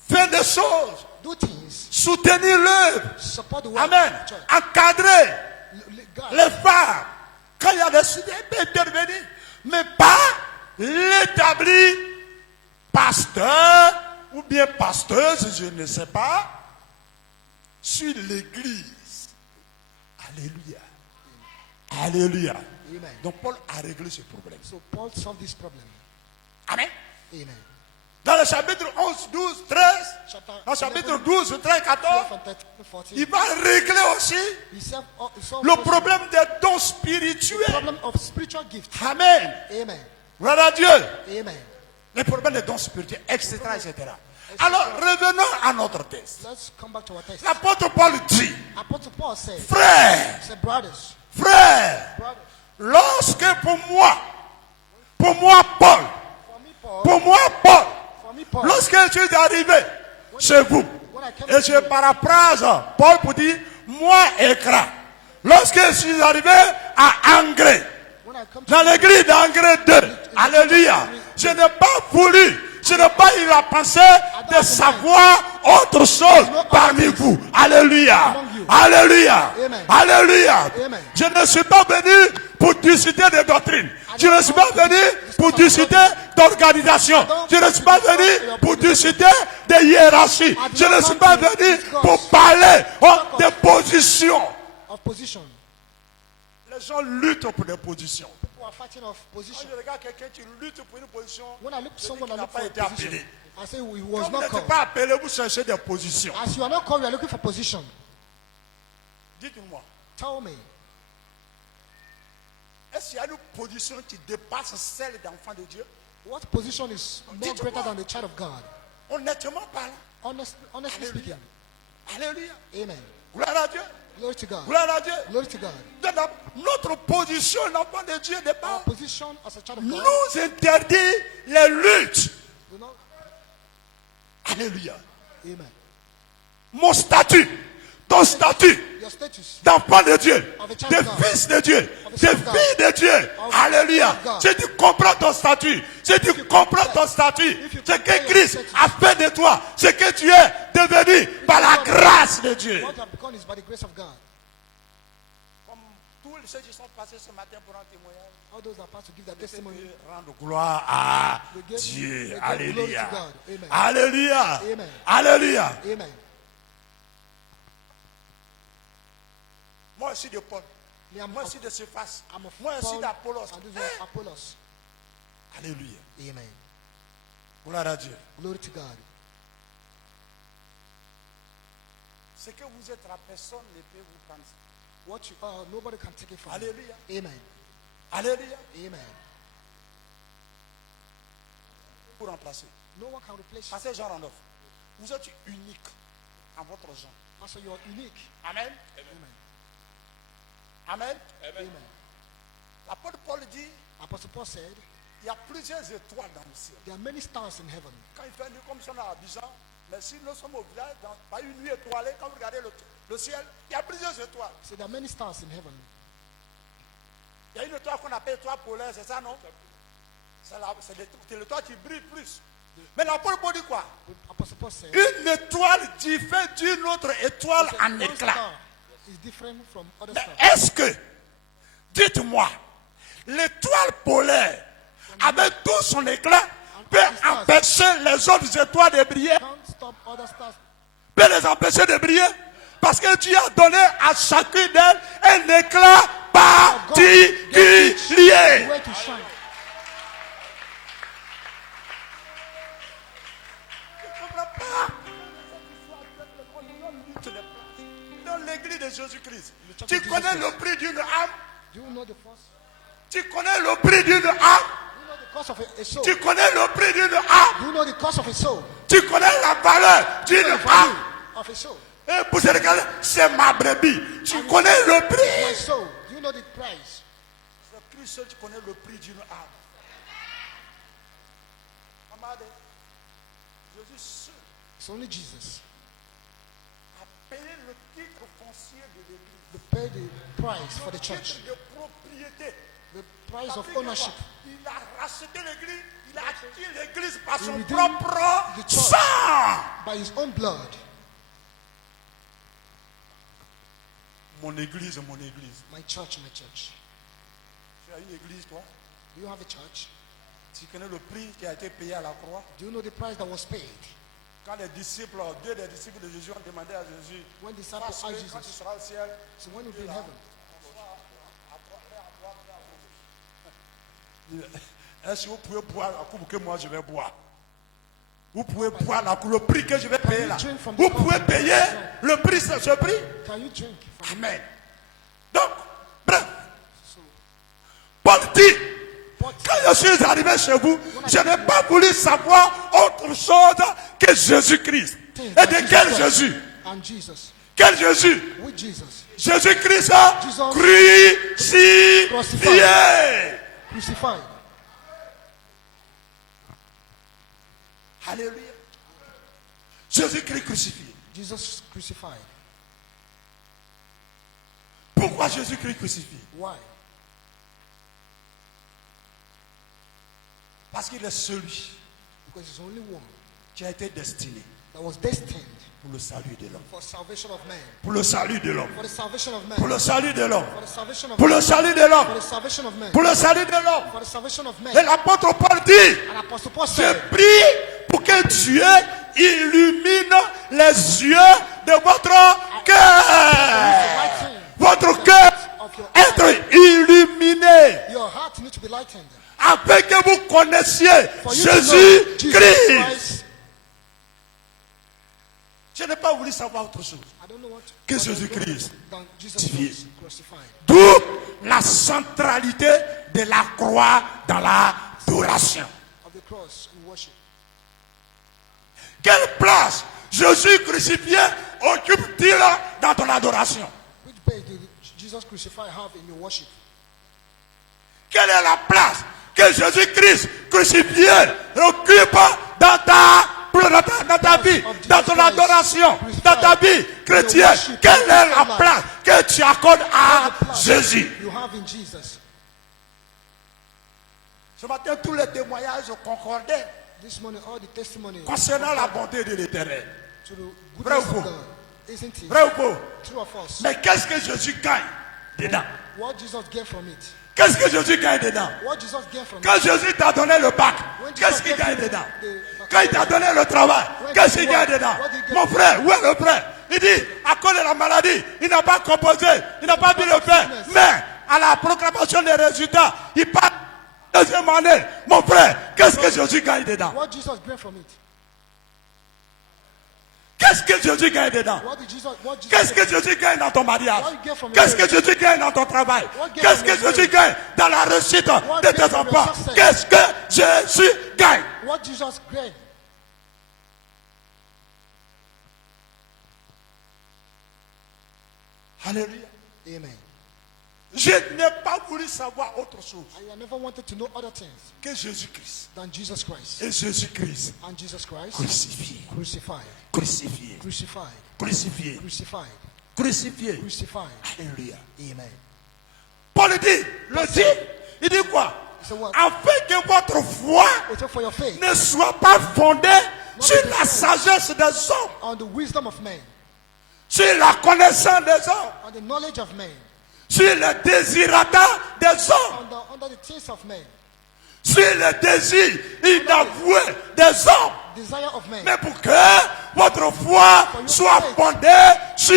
Faire des choses. Do things. Soutenir l'œuvre. Support the work Amen. of the church. Encadrer God, les femmes. Quand il y a des sujets, elle peut intervenir. Mais pas l'établi pasteur ou bien pasteuse, je ne sais pas, sur l'église. Alléluia. Alléluia. Amen. Donc Paul a réglé ce problème. So Paul solved this problem. Amen. Amen. Dans le chapitre 11, 12, 13, Chapter dans le chapitre 11, 12, 13, 14, 12 and 13, 14. il va régler aussi He solved le also problème des dons the spirituels. problem of spiritual gifts. Amen. Amen. Gloire à Dieu. Amen. Les problèmes des dons spirituels, etc., etc. Alors, revenons à notre texte. Let's come back to our text. L'apôtre Paul dit, Apostle Paul said, frère, brothers, frère, lorsque pour moi, Paul, for me, Paul, lorsque je suis arrivé chez vous, et je paraphrase Paul pour dire, moi, écran, lorsque je suis arrivé à Angers, when I come to dans l'église d'Angers 2, alléluia, je n'ai pas voulu, je n'ai pas eu la pensée de savoir autre chose parmi vous. Alléluia. Alléluia. Alléluia. Je ne suis pas venu pour discuter de doctrine. Je ne suis pas venu pour discuter d'organisation. Je ne suis pas venu pour discuter de hiérarchie. Je ne suis pas venu pour parler de position. of position. Les gens luttent pour des positions. People are fighting of Quand position. je regarde quelqu'un qui lutte pour une position, When I look at je dis someone, qu'il I n'a look pas for a été position. appelé. I say he was Quand vous not n'êtes called. pas appelé, vous cherchez des positions. As you are not called, you are looking for position. Dites-moi, Tell me, est-ce qu'il y a une position qui dépasse celle d'enfant de Dieu? what position is more Dites-moi. greater than the child of God? Honnêtement parlant. Honestly speaking. Alléluia. Amen. Gloire à Dieu. Glory to God. Gloire à Dieu. Glory to God. Donc, notre position d'enfant de Dieu n'est Our pas position as a child of God. nous interdit les luttes. Do not. Alléluia. Amen. Mon statut, ton statut Your status. d'enfant de Dieu, Of a child de of God. fils de Dieu, Of a de son of God. fille de Dieu. Of Alléluia. son of God. Si tu comprends ton statut, si tu comprends ton statut, if you ce compare que your Christ status. a fait de toi, ce que tu es devenu par la grâce de Dieu. What you have become is by the grace of God. Comme tous ceux qui sont passés ce matin pour un témoignage, All those that are about to give their testimony. rendre gloire à We give- Dieu. we give Alléluia. glory to God. Amen. Alléluia. Amen. Alléluia. Amen. Moi aussi de Paul. Me, I'm Moi of- aussi de Cephas. I'm of Moi aussi Paul d'Apollos. and those of Apollos. Alléluia. Amen. Gloire à Dieu. Glory to God. Ce que vous êtes, la personne ne peut vous prendre ça. What you are, nobody can take it from you. Alléluia. Amen. Alléluia. Amen. Pour remplacer. No one can replace you. Pasteur Jean Randolph, vous êtes unique en votre genre. Pastor, you are unique. Amen. Amen. Amen. Amen. L'apôtre Paul dit, Apostle Paul said, il y a plusieurs étoiles dans le ciel. there are many stars in heaven. Quand il fait nuit comme ça à Abidjan, mais si nous sommes au village, par une nuit étoilée, quand vous regardez le ciel, il y a plusieurs étoiles. So there are many stars in heaven. Il y a une étoile qu'on appelle étoile polaire, c'est ça, non? C'est l'étoile qui brille plus. Mais l'apôtre Paul dit quoi? Apostle Paul said, Une étoile diffère d'une autre étoile en one éclat. star is different from other Mais stars. est-ce que, dites-moi, l'étoile polaire, avec tout son éclat, peut empêcher les autres étoiles de briller? Can't stop other stars. Peut les empêcher de briller? Parce que Dieu a donné à chacune d'elles un éclat particulier. The way to shine. Dans l'église de Jésus-Christ, church tu of connais Jesus le prix d'une âme? Do you know the cost? Tu connais le prix d'une âme? Do you know the cost of a soul? Tu connais le prix d'une âme? Do you know the cost of a soul? Tu connais la valeur Do you d'une know the âme? value of a soul? Et pour ces regarder, c'est ma brebis. Tu connais le My prix? soul. Do you know the price? C'est Christ seul qui connaît le prix d'une âme. Amade, Jésus seul It's only Jesus. a payé le titre foncier de l'église. To pay the price for the Le church. titre de propriété. The price Ça of veut dire ownership. quoi? Il a racheté l'église, il a acquis l'église par son redeemed propre the church. sang. By his own blood. Mon église, mon église. My church, my church. Tu as une église, toi? Do you have a church? Tu connais le prix qui a été payé à la croix? Do you know the price that was paid? Quand les disciples, deux des disciples de Jésus ont demandé à Jésus, When disciples parce que asked quand tu Jesus, seras au ciel, so when you'll be in heaven, est-ce que vous pouvez boire la coupe que moi je vais boire? Vous pouvez boire la coupe, le prix que je vais payer là. drink from the Vous cup pouvez that payer le prix, ce prix? can you drink from Amen. Donc, bref, so, Paul dit, Paul quand je suis arrivé chez vous, je n'ai pas voulu savoir autre chose que Jésus-Christ. Et that de Jesus quel Christ Jésus? and Jesus. Quel Jésus? With Jesus. Jésus-Christ Jesus crucifié. Crucified. Alléluia. Jésus-Christ crucifié. Jesus crucified. Pourquoi Jésus-Christ crucifié? Why? Parce qu'il est celui Because it's only one qui a été destiné that was destined pour le salut de l'homme. for salvation of man. Pour le salut de l'homme. For the salvation of man. Pour le salut de l'homme. For the salvation of Pour man. le salut de For l'homme. the salvation of man. Pour le salut de l'homme. For the salvation of man. Et l'apôtre Paul dit, And Apostle Paul je said, prie pour que Dieu illumine les yeux de votre cœur. Votre cœur être illuminé your heart needs to be lightened. afin que vous connaissiez For you to know Jesus Jésus-Christ. Christ. Je n'ai pas voulu savoir autre chose I don't know what que what Jésus-Christ. than Jesus Crucifié. Christ crucified. D'où la centralité de la croix dans l'adoration. Of the cross in worship. Quelle place Jésus crucifié occupe-t-il dans ton adoration? Which place did Jesus crucified have in your worship? Quelle est la place que Jésus-Christ crucifié occupe dans ta vie, dans ton adoration, dans ta vie chrétienne? Quelle est la place que tu accordes à Jésus? You have in Jesus. Ce matin, tous les témoignages concordaient This morning, all the testimony concernant la bonté de l'Éternel. to the Vrai ou goodness faux? of God, isn't it? Vrai ou faux? True or false? Mais qu'est-ce que Jésus gagne dedans? What Jesus gained from it? Qu'est-ce que Jésus gagne dedans? What Jesus gained from Quand it? Jésus t'a donné le bac, qu'est-ce qu'il gagne dedans? Quand il t'a donné le travail, qu'est-ce qu'il gagne dedans? Mon frère, où est le frère? Il dit, à cause de la maladie, il n'a pas composé, il n'a pas pu le faire. Mais à la proclamation des résultats, il part Deuxième année, mon frère, qu'est-ce que Jésus gagne dedans? What Jesus gained from it? Qu'est-ce que Jésus gagne dedans? What Jesus Qu'est-ce que Jésus gagne dans ton mariage? What you get from Qu'est-ce your que Jésus gagne dans ton travail? What you get Qu'est-ce from que your Jésus gagne dans la réussite de you tes get from your enfants? success? Qu'est-ce que Jésus gagne? What Jesus gained? Alléluia. Amen. Je n'ai pas voulu savoir autre chose I never wanted to know other things que Jésus-Christ. than Jesus Christ. Et Jésus-Christ And Jesus Christ crucifié, crucified, crucifié, crucified, crucifié, crucified, crucifié. crucified. Alléluia. Amen. Paul dit, il dit quoi? said what? Afin que votre foi It said, for your faith ne soit pas fondée sur la sagesse des hommes, on the wisdom of men, sur la connaissance des hommes, on the knowledge of men, sur le désirata des hommes, under the taste of men, sur le désir inavoué des hommes, desire of men, mais pour que votre foi soit fondée sur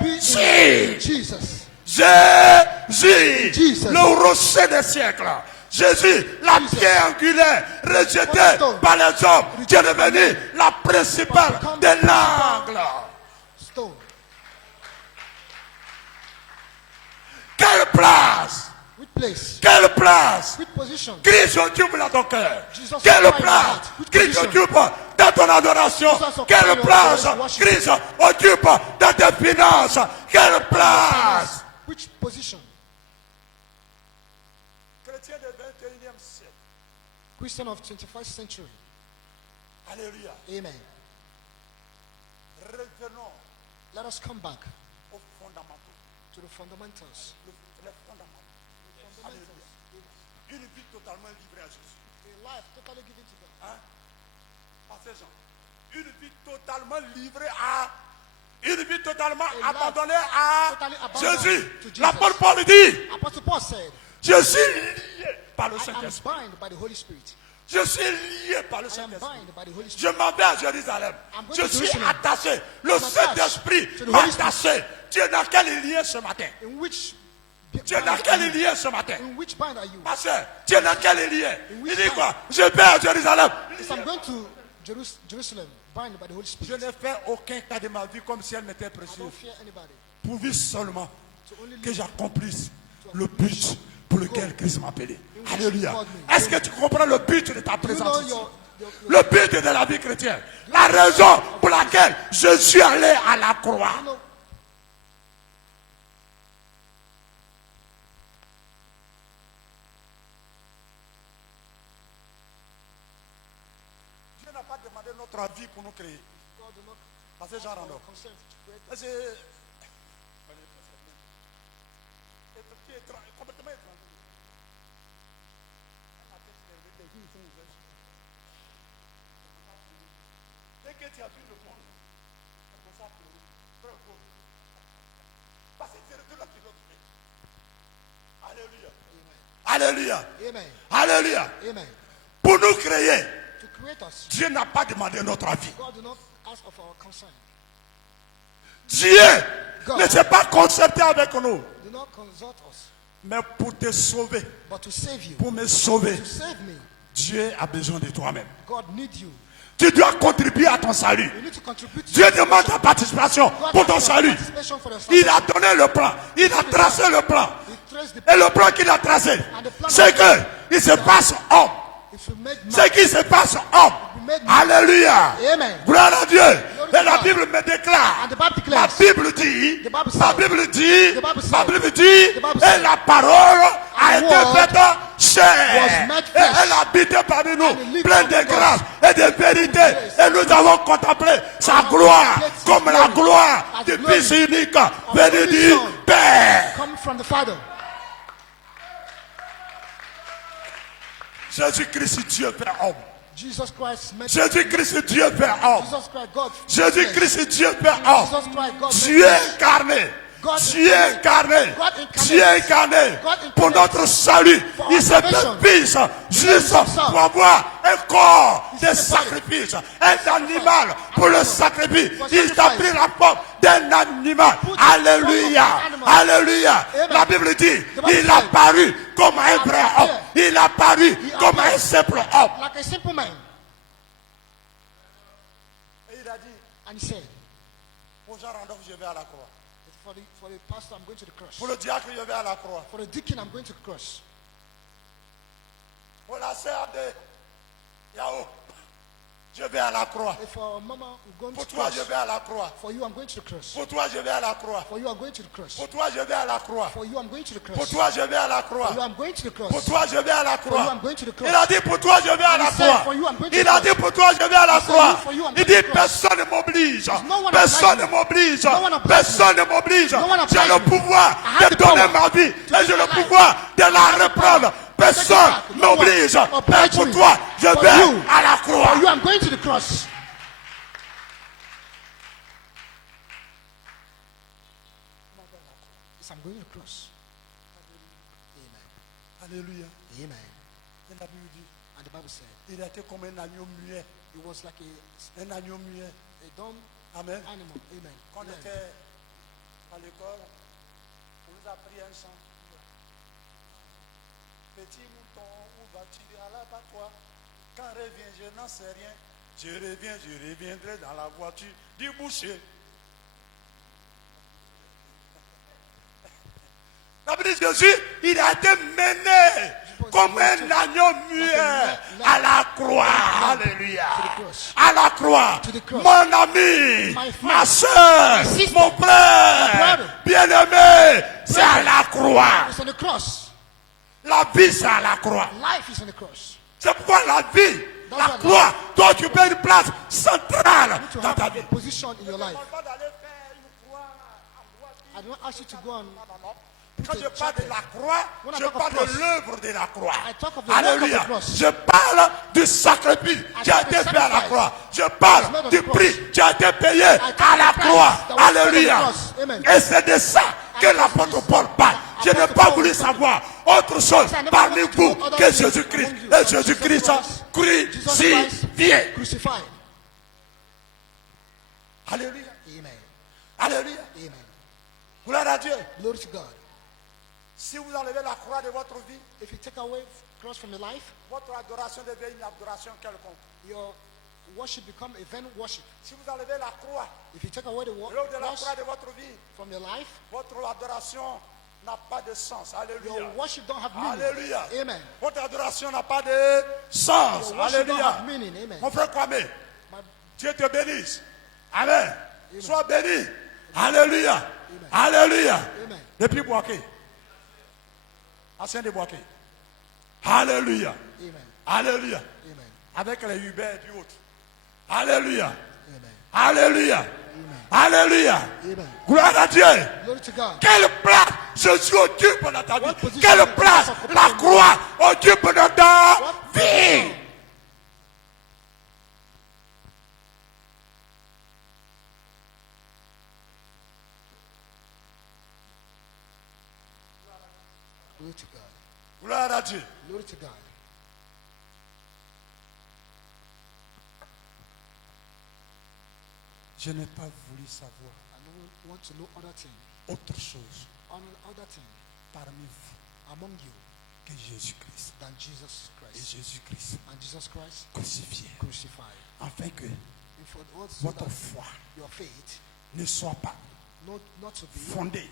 be in Jésus. Jesus. Jésus, Jesus. le rocher des siècles. Jésus, la pierre angulaire, rejetée par les hommes, qui est devenue la principale de l'angle. Stone. Quelle place! Which place? Quelle place! Which position? Christ occupe dans ton cœur. Jesus Quelle occupied place! your heart. Which Christ position? occupe dans ton adoration. Jesus occupied Quelle your place! worship. Christ occupe dans tes finances. Quelle place! Which position? Chrétien du 21e siècle. Christian of 21st century. Alléluia. Amen. Revenons Let us come back aux fondamentaux. to the fundamentals. Les fondamentaux. Alléluia. Une vie totalement livrée à Jésus. A life totally given to God. Hein? Pas ces gens. Une vie totalement livrée à. Une vie totalement life abandonnée à totally abandoned Jésus. to Jesus. L'apôtre Paul dit, Apostle Paul said, je suis lié par le I am Saint-Esprit. bound by the Holy Spirit. Je suis lié par le I am Saint-Esprit. bound by the Holy Je Spirit. m'en vais à Jérusalem. I'm going Je to suis Jerusalem. attaché. Le I'm Saint-Esprit attached to the m'a Holy Spirit. attaché. Tu es dans quel lien ce matin? In which Tu es dans bind are quel you? lien ce matin? In which bind are you? Pasteur, tu es dans quel lien? In Il which dit bind? quoi? Je vais à Jérusalem. Yes, I'm going to Jerusalem, bound by the Holy Je Spirit. n'ai fait aucun cas de ma vie comme si elle m'était I précieuse. don't fear anybody. Pourvu seulement To only que live j'accomplisse le but pour lequel Christ m'a appelé. which Alléluia. he called me. Est-ce que tu comprends le but de ta You know présence ici? your Le but de la vie chrétienne. La raison pour laquelle je suis allé à la croix. you know, Dieu n'a pas demandé notre avis pour nous créer. God do not Parce que j'en rends. consent to create. Parce que. Complètement étrange. Dès que tu as vu le monde, c'est pour ça que très beau. Parce que c'est de là qui l'autre fait. Alléluia. Alléluia. Amen. Alléluia. Amen. Pour nous créer, To create us, Dieu n'a pas demandé notre avis. God do not ask of our consent. Dieu God. ne s'est pas concerté avec nous. Do not consult us, Mais pour te sauver, but to save you. pour me sauver, To save me, Dieu a besoin de toi-même. God need you. Tu dois contribuer à ton salut. You need to contribute to Dieu your demande salvation. ta participation God pour ton asks your salut. participation for your Il salvation. a donné le plan. Il a tracé le plan. He traced the Et le plan qu'il a tracé, And the plan c'est of que il se passe homme. If you make C'est man, qu'il se passe homme. made man. Alléluia. Amen. Gloire à Dieu. Glory Et to la God. Bible me déclare. And the Bible Ma declares, Bible dit. The Bible Ma said. Bible dit. The Bible Ma said. Bible dit. The Bible Et said. la parole a And the été word faite chair. was made Et flesh. elle a habité parmi nous, And it lived pleine de among grâce us. et de vérité. Grace. Et nous avons contemplé sa And gloire reflects his comme la glory. gloire As du glory Fils unique of venu only du Son. Père. come from the Father. Jésus-Christ, Dieu fait homme. Jesus Christ made Jésus-Christ, Dieu fait homme. Jesus Christ, God. Jésus-Christ, Dieu fait homme. Jesus Christ, God. Dieu incarné. God Dieu incarné, God incarnate. Dieu incarné God incarnate. pour notre salut. For Il our s'est salvation. fait fils juste himself. pour avoir un corps He de sacrificed. sacrifice, un animal pour le sacrifice. For Il t'a sacrifice. pris la forme d'un animal. Put the Alléluia, form of an animal. alléluia. Amen. La Bible dit, The Bible il a said, paru comme un vrai homme. appeared. Il a paru comme un appeared. simple homme. Like a simple man. Et il a dit, And he said, pour Jean-Randolph, je vais à la croix. for the pastor, I'm going to the cross. Pour le diacre, je vais à la croix. For the deacon, I'm going to the cross. Pour la sœur de Yao, je vais à la croix. If for mama, I'm going to Pour the toi, cross. je vais à la croix. For you, I'm going to the cross. Pour toi, je vais à la croix. For you, I'm going to the cross. Pour toi, je vais à la croix. For you, I'm going to the Pour cross. toi, je vais à la croix. For you, I'm going to the Pour cross. toi, je vais à la For you, croix. I'm going to the cross. Il a dit pour toi, je vais à And la he said, croix. for you, I'm going to Il the a cross. dit pour toi, je vais à la He said, croix. for you, I'm Il going to dit the cross. personne ne m'oblige. No one Personne ne obliges me. m'oblige. No one obliges Personne ne m'oblige. No one J'ai obliges le me. pouvoir I have de the donner power ma vie to et give j'ai my le life. pouvoir de la I have the reprendre. power. Personne Take it back. No one m'oblige. Mais obliges pour me. toi, je For vais you. à la croix. For you, I'm going to the cross. Yes, I'm going to the cross. Amen. Alléluia. Amen. Et la Bible dit, And the Bible said, il était comme un agneau muet. it was like Un agneau muet. a dumb Amen. animal. Amen. Quand on Amen. était à l'école, on nous a pris un chant. Petit mouton, où vas-tu? Alors, pas toi. Quand revient, je n'en sais rien. Je reviendrai dans la voiture du boucher. La Bible dit Jésus, il a été mené comme un agneau muet à la croix. Alléluia. À la croix. Mon ami, ma soeur, mon frère, bien-aimé, c'est à la croix. It's on the cross. La vie, c'est à la croix. Life is on the cross. C'est pourquoi la vie, la croix, doit occuper une place centrale To dans ta have vie. a position in your life. I don't ask you to go and Quand je parle de la croix, When I je talk of parle de cross, l'œuvre de la croix. I talk of the work of Alléluia. the cross. Je parle du sacrifice qui a talk of été the fait à la sacrifice croix. Je that was parle made on du the cross. prix qui a été payé talk à of la the price croix. that was paid on the Alléluia. cross. Amen. Et c'est de ça que l'apôtre Paul parle. Je n'ai pas voulu savoir autre chose I never parmi wanted to vous know other que things Jésus-Christ. among you. Et Jésus-Christ Jesus crucifié. crucified. Alléluia. Amen. Alléluia. Amen. Gloire à Dieu. Glory to God. Si vous enlevez la croix de votre vie, If you take away cross from your life, votre adoration devient une adoration quelconque. your worship become a vain worship. Si vous enlevez la croix, If you take away the l'œuvre de la cross croix de votre vie, from your life, votre adoration n'a pas de sens. Alléluia. your worship don't have meaning. Alléluia. Amen. Votre adoration n'a pas de sens. Your worship don't Alléluia. have meaning. Amen. Mon frère Kwame, My- Dieu te bénisse. Amen. Sois béni. Alléluia. Alléluia. Amen. Depuis Boaké. Ancien de Boaké. Alléluia. Amen. Alléluia. Amen. Avec les Uber et du autre. Alléluia. Amen. Alléluia. Alléluia. Amen. Gloire à Dieu. Glory to God. Quelle place Jésus occupe dans ta vie? What position Quelle does place Jesus occupy la in your croix occupe dans ta What vie? position? Glory to God. Gloire à Dieu. Glory to God. Je n'ai pas voulu savoir I don't want to know other thing, autre chose other thing parmi vous among you que Jésus-Christ. than Jesus Et Christ. Jésus-Christ And Jesus Christ crucifié. crucified. Afin que And for what so votre that foi your faith ne soit pas not to be fondée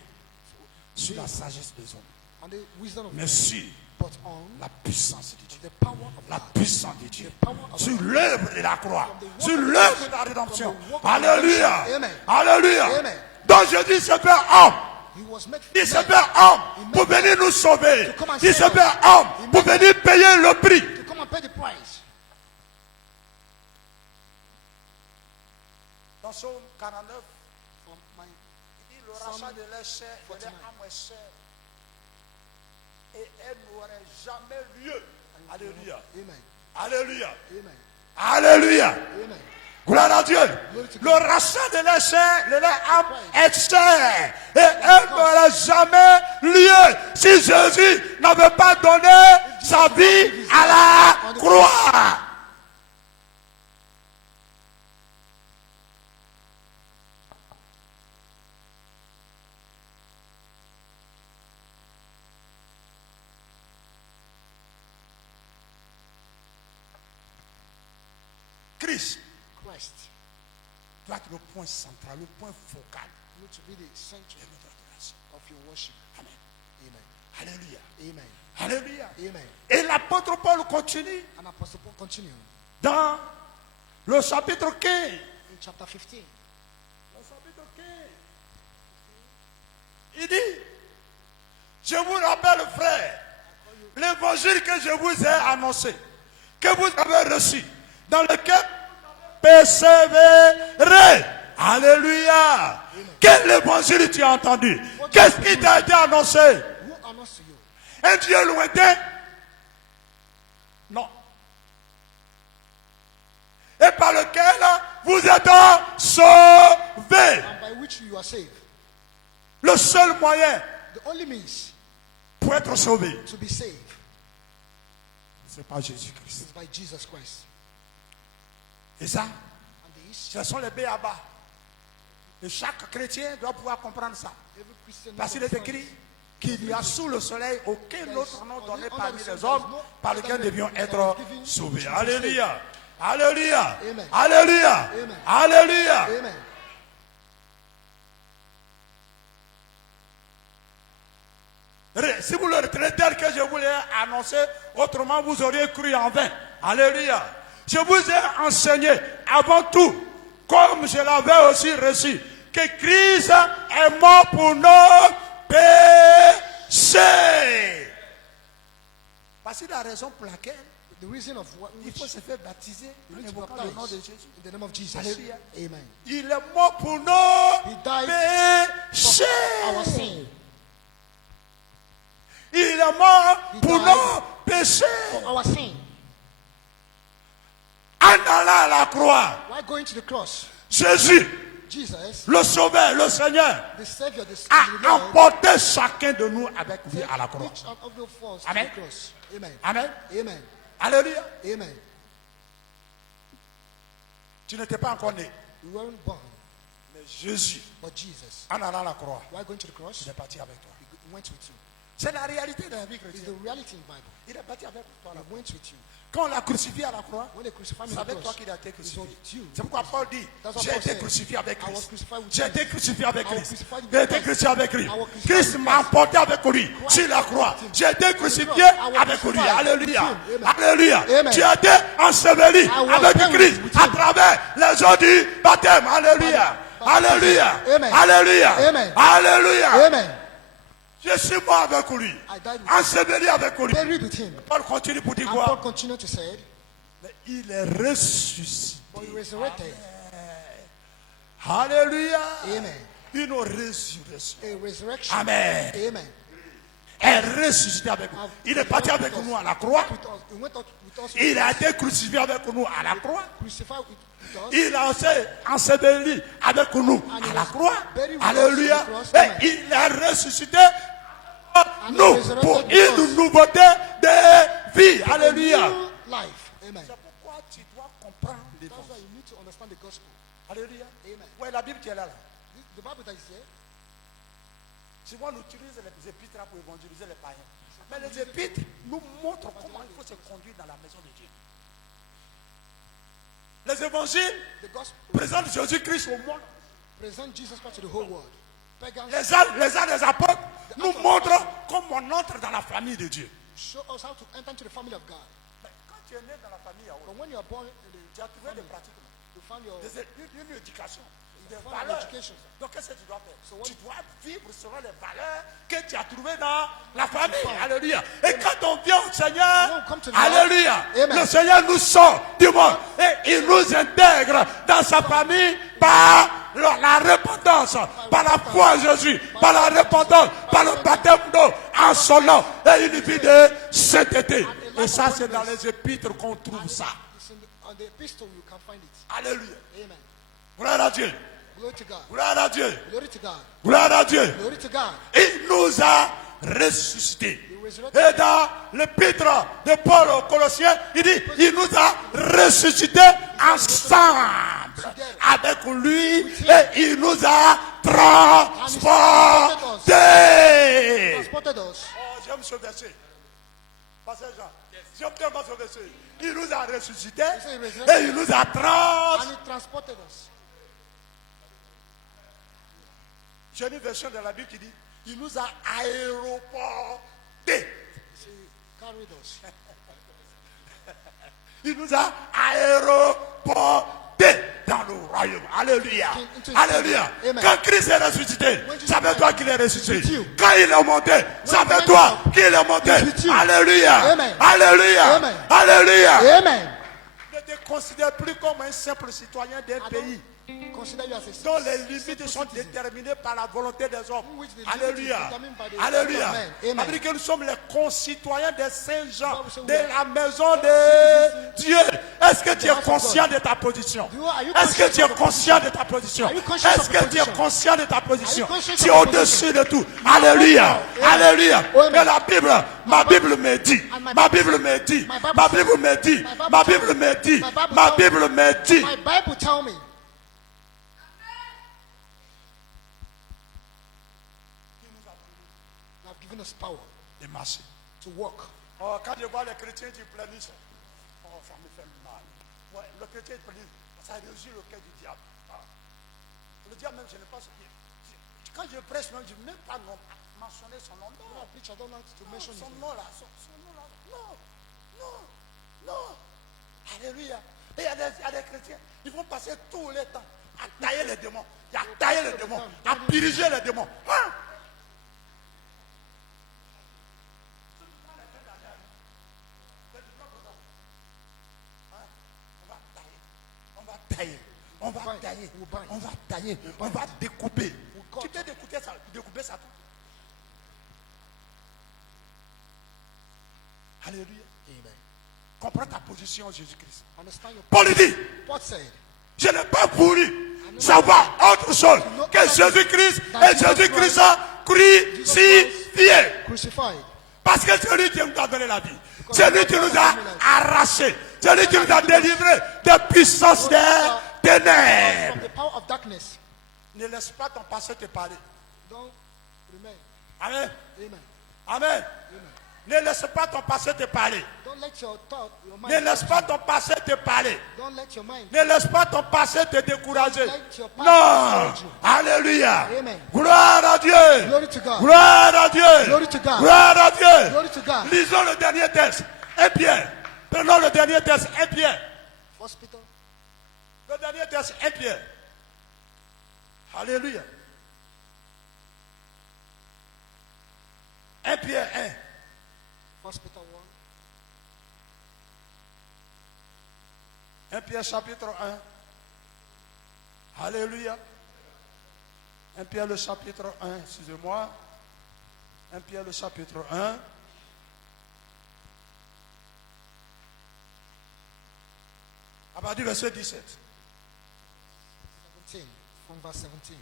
sur la sagesse des hommes, on the wisdom of mais man, sur but on la puissance de Dieu. the power of La God. puissance de Dieu. The power of Sur God. l'œuvre de la croix. From the work Sur of l'œuvre God. de la rédemption. From the work of Alléluia. redemption. Amen. Alléluia. Amen. Donc Jésus s'est fait homme. He was made Il s'est man fait homme pour venir nous sauver. To come and Il save s'est fait us. homme He pour made venir payer le prix. to come and pay the price. Dans Psaume 49, For my il dit le rachat de leur chair et leur 49. âme est chère. Et elle n'aurait jamais lieu. Alléluia. Amen. Alléluia. Amen. Alléluia. Amen. Gloire à Dieu. Le rachat de leur chair, de leur âme est cher. Et elle n'aurait jamais lieu si Jésus n'avait pas donné sa vie à la croix. Christ doit être le point central, le point focal need to be the center de notre adoration. of your worship. Amen. Amen. Alléluia. Amen. Alléluia. Amen. Et l'apôtre Paul continue And Apostle Paul continue dans le chapitre 15. in chapter 15. Le chapitre 15. Il dit, je vous rappelle, frère, l'évangile que je vous ai annoncé, que vous avez reçu, dans lequel persévérer. Alléluia. Quel évangile tu as entendu? Qu'est-ce qui t'a été annoncé? Who announced to you? Un Dieu lointain? Non. Et par lequel vous êtes sauvés. And by which you are saved. Le seul moyen The only means pour être sauvé, to be saved c'est pas Jésus-Christ. is by Jesus Christ. Et ça, And this, ce sont les béabas. Et chaque chrétien doit pouvoir comprendre ça. every Christian Parce qu'il est knows écrit qu'il n'y a sous le soleil aucun autre nom donné parmi les hommes par lequel nous devions être sauvés. Alléluia. Alléluia. Amen. Alléluia. Amen. Alléluia. Amen. Si vous le retenez tel que je vous l'ai annoncé, autrement vous auriez cru en vain. Alléluia. Je vous ai enseigné avant tout, comme je l'avais aussi reçu, que Christ est mort pour nos péchés. Parce que la raison pour laquelle The reason of what il faut se faire baptiser we en need to invoquant le nom de baptize Jésus. in the name of Jesus. Alléluia. Amen. Il est mort pour nos He died péchés. Our sin. Il est mort He pour died nos péchés. Our sin. En allant à la croix, Why going to the cross? Jésus, Jesus, le Sauveur, le Seigneur, the Savior, the a Lord, emporté chacun de nous avec lui à la croix. each and every of us to Amen. the cross. Amen. Amen. Amen. Alléluia. Amen. Tu n'étais pas encore né. We weren't born, Mais Jésus, but Jesus. en allant à la croix, Why going to the cross? il est parti avec toi. He went with you. C'est la réalité de la vie It's chrétienne. the reality in the Bible. Il est parti avec toi. He went with you. Quand on l'a crucifié à la croix, When they crucified me c'est on the avec toi cross, qu'il a été it was crucifié. with you. C'est pourquoi Paul dit, That's what j'ai Paul été said. crucifié avec I was Christ. crucified with J'ai Christ. été crucifié avec I was Christ. crucified with J'ai été Christ. crucifié avec lui. I was crucified Christ with m'a Christ. emporté avec lui sur la croix. J'ai été crucifié avec lui. Alléluia. Alléluia. Amen. Tu as été enseveli was avec buried Christ with à him. travers les eaux du baptême. Alléluia. Alléluia. Amen. Alléluia. Amen. Alléluia. Amen. Je suis mort avec lui. I died with Enseveli avec lui. Buried with him. Paul continue pour dire And Paul quoi? continued to say, Mais il est ressuscité. but he resurrected. Alléluia. Amen. Une résurrection. A resurrection. Amen. Amen. Est ressuscité avec nous. Il est parti avec nous à la croix. With us. He went out with us. Il a été crucifié avec nous à la croix. Crucified with us. Il a aussi enseveli avec nous à la croix. Alléluia. Et il est ressuscité nous pour une nouveauté de vie. Alléluia. New life. Amen. C'est pourquoi tu dois comprendre That's l'évangile. why you need to understand the gospel. Alléluia. Amen. Ouais, la Bible qui est là. The Bible that is here, Souvent, on utilise les épîtres pour évangéliser les païens. Mais les épîtres nous montrent comment il faut se conduire dans la maison de Dieu. Les évangiles the gospel présentent Jésus-Christ au monde. present Jesus Christ to the whole world. Pagans Les actes des apôtres nous montrent comment on entre dans la famille de Dieu. show us how to enter into the family of God. Mais quand tu es né dans la famille, But when you are born in the tu as trouvé des pratiques, you found your une éducation, des found valeurs. education. Donc qu'est-ce que tu dois faire? So what- Tu dois vivre selon les valeurs que tu as trouvées dans la famille. Alléluia. Et quand on vient au Seigneur, When we come to the alléluia, Lord, amen. le Seigneur nous sort du monde et il nous intègre dans sa famille par la repentance, par la foi en Jésus, par la repentance, par le baptême d'eau en son nom et une vie de sainteté. Et ça, c'est dans les épîtres qu'on trouve ça. It's in the On the epistle, you can find it. Alléluia. Amen. Gloire à Dieu. Glory to God. Gloire à Dieu. Glory to God. Gloire à Dieu. Glory to God. Il nous a ressuscités. Et dans l'épître de Paul aux Colossiens, il dit, il nous a ressuscités ensemble avec lui et il nous a transportés. Transported us. Oh, j'aime ce verset. Pasteur Jean, j'aime tellement ce verset. Il nous a ressuscités et il nous a And he transported us. J'ai une version de la Bible qui dit, il nous a aéroportés. He carried us. Il nous a aéroportés dans le royaume. Alléluia. Alléluia. Amen. Quand Christ est ressuscité, ça veut dire qu'il est ressuscité. with you. Quand il est monté, ça veut dire qu'il est monté. with you. Alléluia. Amen. Alléluia. Amen. Alléluia. Amen. Ne te considère plus comme un simple citoyen d'un pays Consider you as a dont les simple limites sont citizen. déterminées par la volonté des hommes. Which the limit Alléluia. is determined by the Alléluia. will of men. Amen. Ça veut dire que nous sommes les concitoyens des saints gens, Bible says de we are la maison de Dieu. Est-ce que tu es conscient de ta position? Are you Est-ce que conscious tu es of your conscient de ta position? Are you conscious Est-ce of que your tu es position? conscient de ta position? Are you conscious Tu es of your au-dessus de tout. Alléluia. Amen. Alléluia. Amen. Mais la Bible, ma Bible me dit, And my ma Bible Bible me dit, my Bible ma says- Bible me dit, my Bible ma tells Bible me- me dit, my Bible ma tells Bible me dit. My Bible tell me. You have given us power De marcher. to walk. Oh, quand je vois les chrétiens qui planissent, oh, ça me fait mal. Ouais, le chrétien planisse, ça réussit le cœur du diable. Ah. Le diable même, je n'ai pas ce qu'il. Quand je prêche, même, je ne veux même pas mentionner son nom. When I preach, I don't like to Non, mention son his name. nom là, son nom là. Non, non, non. Alléluia. Et il y a des chrétiens, ils vont passer tout le temps à tailler les démons, à tailler les démons, à diriger les démons. Hein? On va tailler, on va tailler, on va découper. Tu peux découper ça tout. Alléluia. Amen. Comprends ta position en Jésus-Christ. Understand your Paul dit, Paul said, je n'ai pas voulu savoir autre chose que Jésus-Christ et Jésus-Christ crucifié. crucified. Parce que c'est lui qui nous a donné la vie. C'est lui qui nous a arrachés. C'est lui qui nous a délivrés des puissances des From ténèbres. the power of darkness. Ne laisse pas ton passé te parler. Don't remain. Amen. Amen. Amen. Ne laisse pas ton passé te parler. Don't let your thought, your mind. Ne laisse pas ton passé te parler. Don't let your mind. Ne laisse pas ton passé te décourager. Let your past Non. discourage you. Alléluia. Amen. Gloire à Dieu. Glory to God. Gloire à Dieu. Glory to God. Gloire à Dieu. Glory to God. Lisons le dernier texte. 1 Pierre. Prenons le dernier texte. 1 Pierre. First Peter. Le dernier texte. 1 Pierre. Alléluia. 1 Pierre 1. First Peter 1. 1 Pierre chapitre 1. Alléluia. 1 Pierre le chapitre 1, excusez-moi. 1 Pierre le chapitre 1. À partir du verset 17. 17. From verse 17.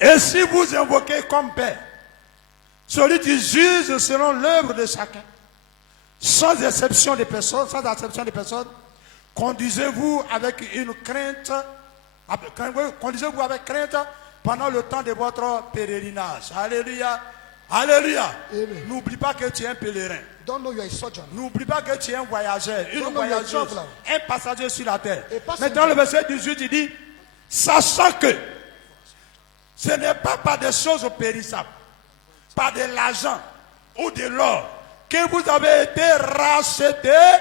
Et si vous invoquez comme Père celui qui juge selon l'œuvre de chacun, sans exception de personnes, conduisez-vous avec une crainte, conduisez-vous avec crainte pendant le temps de votre pèlerinage. Alléluia. Alléluia. Amen. N'oublie pas que tu es un pèlerin. Don't know you are a sojourner. N'oublie pas que tu es un voyageur, une Don't know you're a voyageuse, traveler. un passager sur la terre. A passenger. Maintenant, le verset 18, il dit, sachant que ce n'est pas par des choses périssables, par de l'argent ou de l'or, que vous avez été rachetés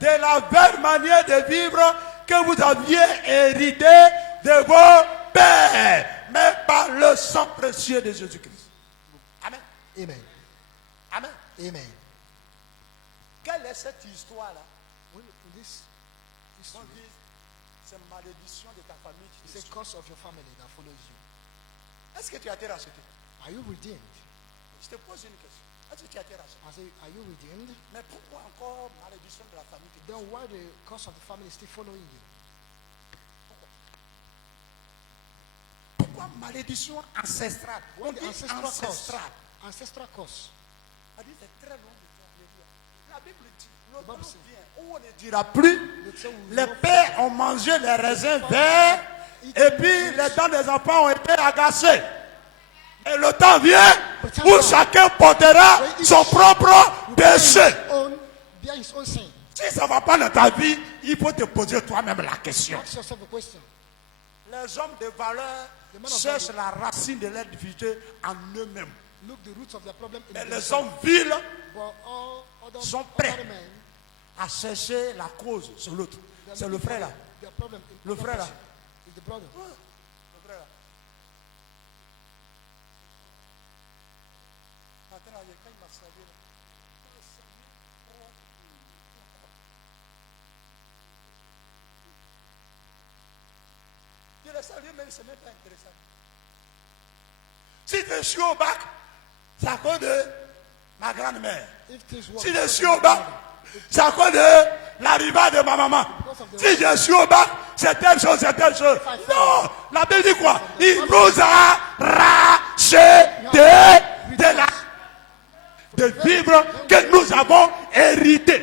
de la belle manière de vivre que vous aviez hérité de vos pères, mais par le sang précieux de Jésus-Christ. Amen. Amen. Amen. Amen. Quelle est cette histoire-là? When this On dit, c'est malédiction de ta famille qui is te a suit. curse of your family that follows you. Est-ce que tu as été racheté? Are you redeemed? Je te pose une question. Est-ce que tu as été racheté? I say, are you redeemed? Mais pourquoi encore malédiction de la famille? Then why the curse of the family is still following you? Pourquoi malédiction ancestrale? Why On the dit ancestral curse? ancestrale. Ancestral curse. Ça dit c'est très long. La Bible dit, le Bible temps says- vient où on ne dira plus, The say we Les know pères ont mangé les raisins verts et puis les dents des enfants ont été agacées. Et le temps vient où chacun portera son propre péché. bear his own sin. Si ça ne va pas dans ta vie, il faut te poser toi-même la question. Ask yourself a question. Les hommes de valeur The man of cherchent value. la racine de leur difficulté en eux-mêmes. Look the roots of their problem in Et les themselves. hommes vils But all other sont prêts. other men, à chercher la cause sur l'autre. C'est le frère là. their problem in Le other frère là. person is the brother. Le frère là. Matin, là, quand il m'a servi, là, il m'a servi. Je l'ai servi, mais il ne s'est même pas intéressé. Si je suis au bac, c'est à cause de ma grand-mère. If things work, Si je suis au bac, c'est à cause de l'arrivée de ma maman. Si je suis au bac, c'est telle chose, c'est telle chose. Non, la Bible dit quoi? Il nous a racheté de vivre que nous avons hérité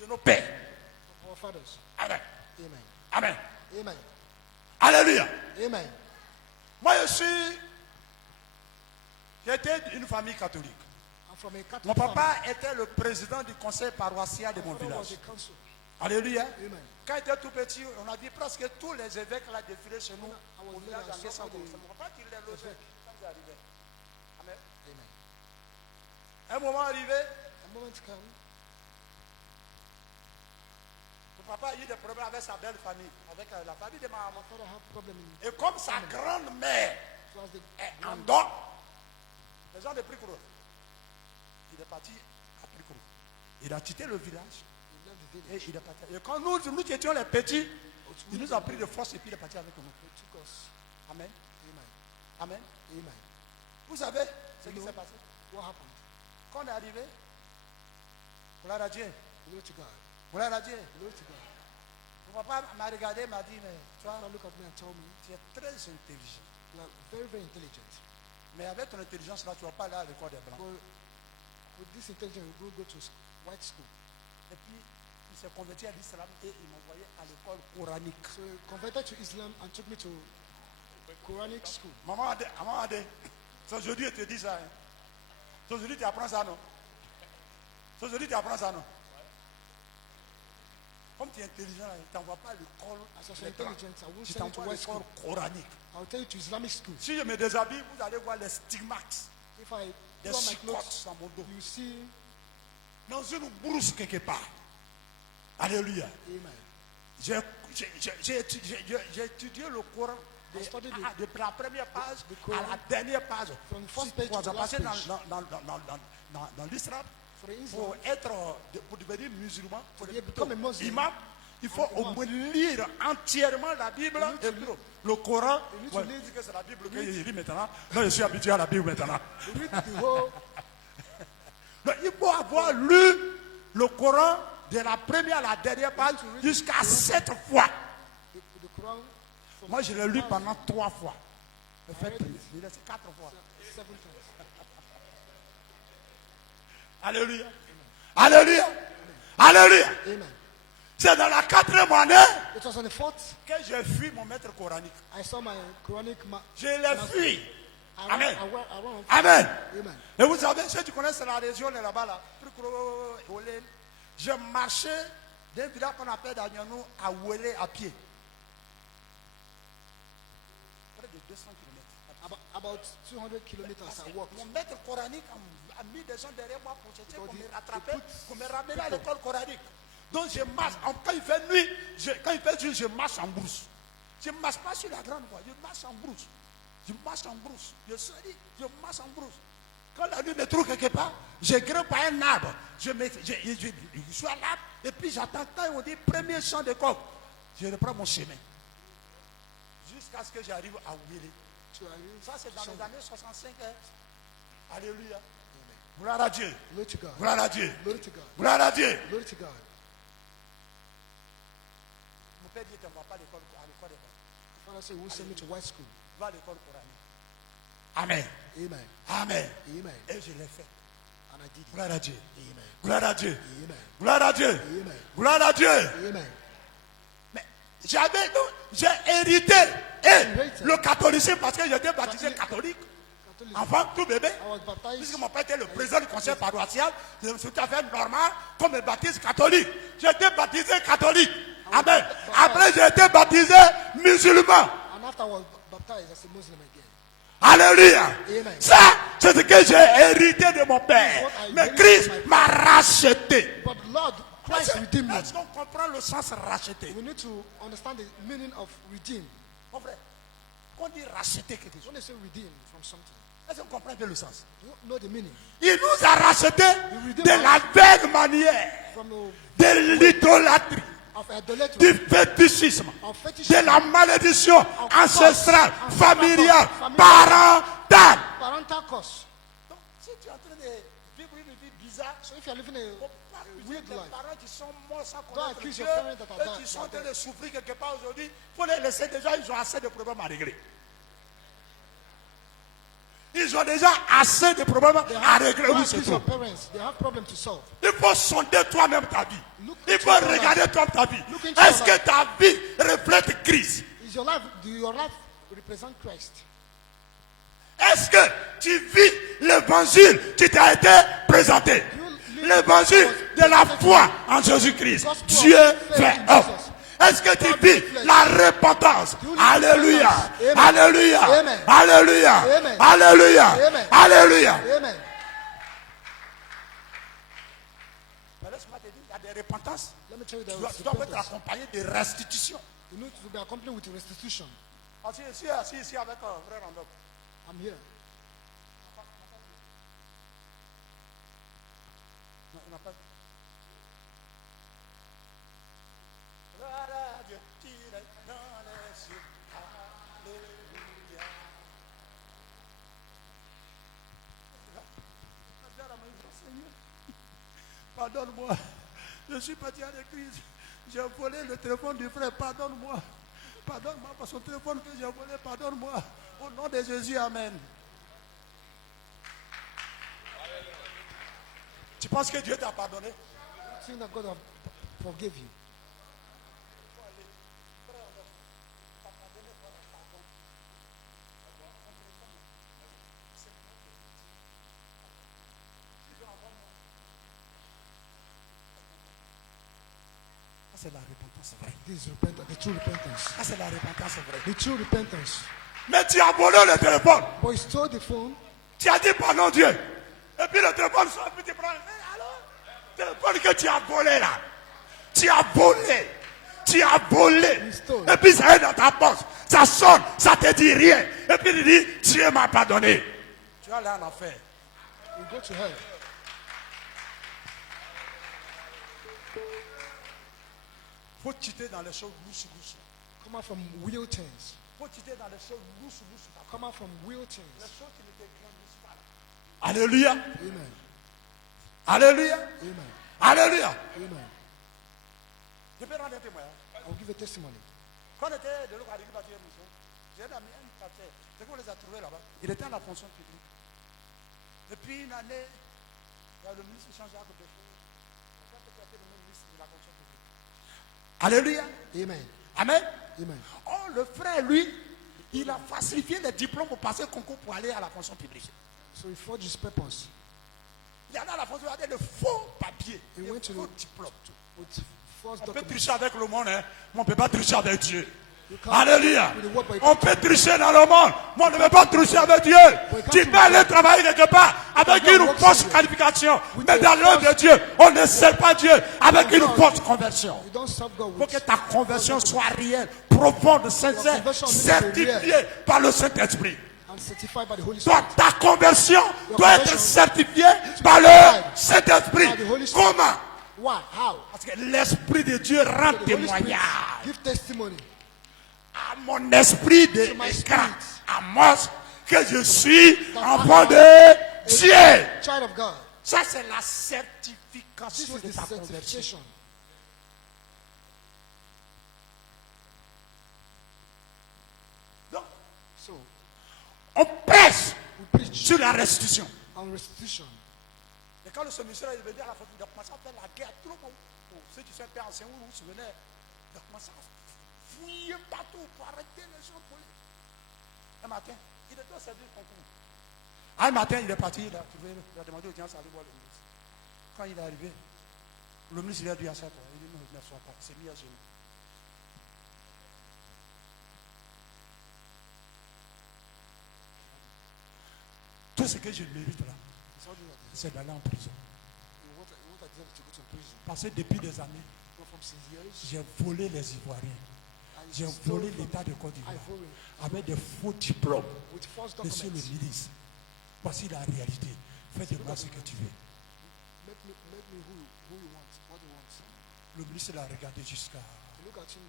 de nos pères. our fathers. Amen. Amen. Amen. Amen. Alléluia. Amen. Moi, j'étais d'une famille catholique. I'm from a Catholic Mon papa était le président du conseil paroissial de mon family. I was village. a council. Alléluia. Amen. Quand il était tout petit, on a vu presque tous les évêques là défiler chez nous was au there, village I en saw décembre. all the C'est mon papa qui les logé quand ils arrivaient. Amen. Amen. Un moment arrivé, A moment come, mon papa a eu des problèmes avec sa belle famille, avec la famille de ma maman. my father had problem in Et comme sa grand-mère so as the est en dehors, Les gens de Prikoro. Il est parti à Prikoro. Il a quitté le village he left the village. et il est parti. Et quand nous qui étions les petits, il nous a pris de force et puis il est parti avec nous. He took us. Amen. Amen. Amen. Amen. Vous savez ce qui s'est passé? What happened? Quand on est arrivé, gloire à Dieu. Glory to God. Gloire à Dieu. Glory to God. Mon papa m'a regardé, m'a dit, mais toi, Father look at me and tell me, tu es très intelligent. you are very, very intelligent. Mais avec ton intelligence là, tu ne vas pas aller à l'école des Blancs. But with this intelligence, you will go to white school. Et puis, il s'est converti à l'islam et il m'envoyait à l'école coranique. So he converted to Islam and took me to Quranic school. maman a dit, c'est aujourd'hui elle te dit ça. Hein. C'est aujourd'hui tu apprends ça, non? C'est aujourd'hui tu apprends ça, non? Comme tu es intelligent, il ne t'envoie pas à l'école. As I was intelligent, I will Tu send you to t'envoies à white school. l'école coranique. I will take you to Islamic school. Si je me déshabille, vous allez voir les stigmates, If I des put on my chicottes clothes, dans mon dos. you see, Dans une brousse quelque part. Alléluia. amen. J'ai étudié le Coran I studied it. depuis la première page the Quran à la dernière page. from the first Si page tu to the vas last passer page. dans l'islam, For the Islam, pour être, pour devenir musulman, pour To devenir become a Muslim, imam, il faut au moins lire entièrement la Bible You need et to le Coran. you need to Ouais, read- je dis que c'est la Bible que je lis maintenant. Non, je suis habitué à la Bible maintenant. read the whole, Donc, il faut avoir lu le Coran de la première à la dernière page jusqu'à 7 fois. the Quran from Moi, je l'ai lu pendant 3 fois. Je fais read plus. it. Je l'ai fait 4 fois. 7 times. Alléluia. Alléluia. Alléluia. Amen. C'est dans la 4e année It was on the 4th, que j'ai fui mon maître coranique. I saw my Quranic Je l'ai fui. Amen. I went Amen. Amen. Et vous savez, ceux qui connaissent la région là-bas, là, je marchais d'un village qu'on appelle Dagnanou à Ouélé à pied. Près de 200 km. About 200 kilometers I walked. Mon maître coranique a mis des gens derrière moi pour chercher qu'on Because me he rattrape, put qu'on me ramène à people. l'école coranique. Donc je marche, quand il fait nuit, quand il fait nuit, je marche en brousse. Je ne marche pas sur la grande voie, je marche en brousse. Je marche en brousse. Je souris, je marche en brousse. Quand la nuit me trouve quelque part, je grimpe à un arbre. Je suis à l'arbre et puis j'attends quand on dit premier chant de coq. Je reprends mon chemin. Jusqu'à ce que j'arrive à Ouélé. To Ari- Ça, c'est dans les années 65. Hein. Alléluia. Gloire à Dieu. Glory to God. Gloire à Dieu. Glory to God. Gloire à Dieu. Glory to God. Mon père dit que tu ne vas pas à l'école des bons. Father said, "Will send me to white school." Va à l'école coranique. Amen. Amen. Amen. Amen. Et je l'ai fait. And I did it. Gloire à Dieu. Amen. Gloire à Dieu. Amen. Gloire à Dieu. Amen. Gloire à Dieu. Amen. Mais j'ai hérité le catholicisme parce que j'étais baptisé catholique. Catholic. Enfant, tout bébé. I was baptized. Puisque mon père était le président du conseil paroissial, c'est tout à fait normal qu'on me baptise catholique. J'ai été baptisé catholique. Amen. Après, j'ai été baptisé musulman. And after I was baptized as a Muslim again. Alléluia. Amen. Ça, c'est ce que j'ai hérité de mon père. Mais Christ m'a racheté. But Lord Christ redeemed me. Est-ce qu'on comprend le sens racheté? We need to understand the meaning of redeem. Mon frère, quand on dit racheter quelque chose, When they say redeem from something, est-ce qu'on comprend bien le sens? you know the meaning. Il nous a racheté de la vaine manière, From de l'idolâtrie, of idolatry, du fétichisme, of fetishism, de la malédiction ancestrale, curse, familiale, familial, parentale. parental curse. Donc, si tu es en train de vivre une vie bizarre, So if you are living a weird les life, parents qui sont morts sans Don't connaître accuse Dieu, your parents that are et dead, qui sont en that are train de souffrir quelque part aujourd'hui, il faut les laisser déjà, ils ont assez de problèmes à régler. Ils ont déjà assez de problèmes à régler. don't Oui, c'est accuse your tout. parents. They have problems to solve. Il faut sonder toi-même ta vie. Look Il into faut your life. regarder toi ta vie. Look into Est-ce your que life. ta vie reflète Christ? Is your life, do your life represent Christ? Est-ce que tu vis l'évangile qui t'a été présenté? L'évangile de la foi en Jésus-Christ. Dieu fait homme. Est-ce que tu vis la repentance? Alléluia. Alléluia. Alléluia. Alléluia. Alléluia. Amen. Mais laisse-moi te dire, il y a des repentances. Let me tell you Tu that dois être accompagné de restitution. you need to be accompanied with restitution. Parce que je suis assis ici avec un frère en homme. I'm here. Non, il n'a pas. Gloire à Dieu qui est dans les cieux. Alléluia. Seigneur, pardonne-moi. Je suis parti à l'église. J'ai volé le téléphone du frère. Pardonne-moi. Pardonne-moi pour son téléphone que j'ai volé. Pardonne-moi. Au nom de Jésus, Amen. Tu penses que Dieu t'a pardonné? Seeing that God have forgive you. Ça, c'est la repentance vraie. This is repentance, the true repentance. Ça, c'est la repentance vraie. The true repentance. Mais tu as volé le téléphone. But he stole the phone. Tu as dit pardon Dieu. Et puis le téléphone sort, puis tu prends. Alors, le téléphone que tu as volé là. Tu as volé. Tu as volé. Et puis ça est dans ta poche. Ça sonne, ça te dit rien. Et puis il dit, Dieu m'a pardonné. Tu vas aller en enfer. You go to hell. Faut quitter dans les choses louches. Come out from real things. Faut quitter dans les choses louches. Come out from real Les things. choses qui ne te grandissent pas. Alléluia. Amen. Alléluia. Amen. Alléluia. Amen. Je peux rendre un témoignage. I'll give a testimony. Quand on était de l'autre à l'église, j'ai un ami, un pasteur. C'est qu'on les a trouvés là-bas. Il était à la fonction publique. Depuis une année, il y a le ministre Jean-Jacques Béchot. Quand il était le ministre de la fonction publique. Alléluia. Amen. Amen. Amen. Oh, le frère, lui, il a falsifié les diplômes pour passer le concours pour aller à la fonction publique. So he forged his papers. Il y en a à la fonction publique avec de faux papiers, He de went to faux the- diplômes. With false On peut documents. tricher avec le monde, hein. Mais on ne peut pas tricher avec Dieu. You can't- Alléluia. with the word, but you On can't- peut tricher dans le monde, mais on ne peut pas tricher avec Dieu. Tu peux aller travailler quelque part avec can't une work fausse somewhere. qualification. With Mais a dans l'œuvre de false- Dieu, on ne sert pas Dieu avec une God. fausse conversion. You don't serve God Il faut with que ta conversion soit réelle, profonde, sincère, conversion needs to be Certifié par le Saint-Esprit. and certified by the Holy Toi, Spirit. ta conversion Your doit être conversion certifiée to be par le certified Saint-Esprit. by the Holy Spirit. Comment? Why? How? Parce que l'Esprit de Dieu rend The Holy Spirit témoignage give testimony. à mon esprit de To my écran, spirit. à moi, que je suis That enfant I am de Dieu. Child of God. Ça, c'est la This certification is de the ta conversion. certification. Donc, So, on prêche we preach sur la restitution. on restitution. Et quand le commissaire est venu à la fin, il a commencé à faire la guerre. Tout le monde, ceux qui sont un peu anciens, vous vous souvenez, il a commencé à fouiller partout pour arrêter les gens. Un matin, il était au service concours. Un matin, il est parti, il a demandé aux gens d'aller voir le ministre. Quand il est arrivé, le ministre lui a dit à ça, il dit non, ne sois pas, c'est mis à genoux. Tout ce que je mérite là, It's all you are. c'est d'aller en prison. What I deserve to go to prison. Parce que depuis des années, Go from since years. j'ai volé les Ivoiriens. I J'ai stole volé from l'État de Côte d'Ivoire Ivory avec des faux diplômes. with false Monsieur le documents. ministre, voici la réalité. Fais de moi ce que tu veux. Make me who you want, what you want. Le ministre l'a regardé jusqu'à. Look at him.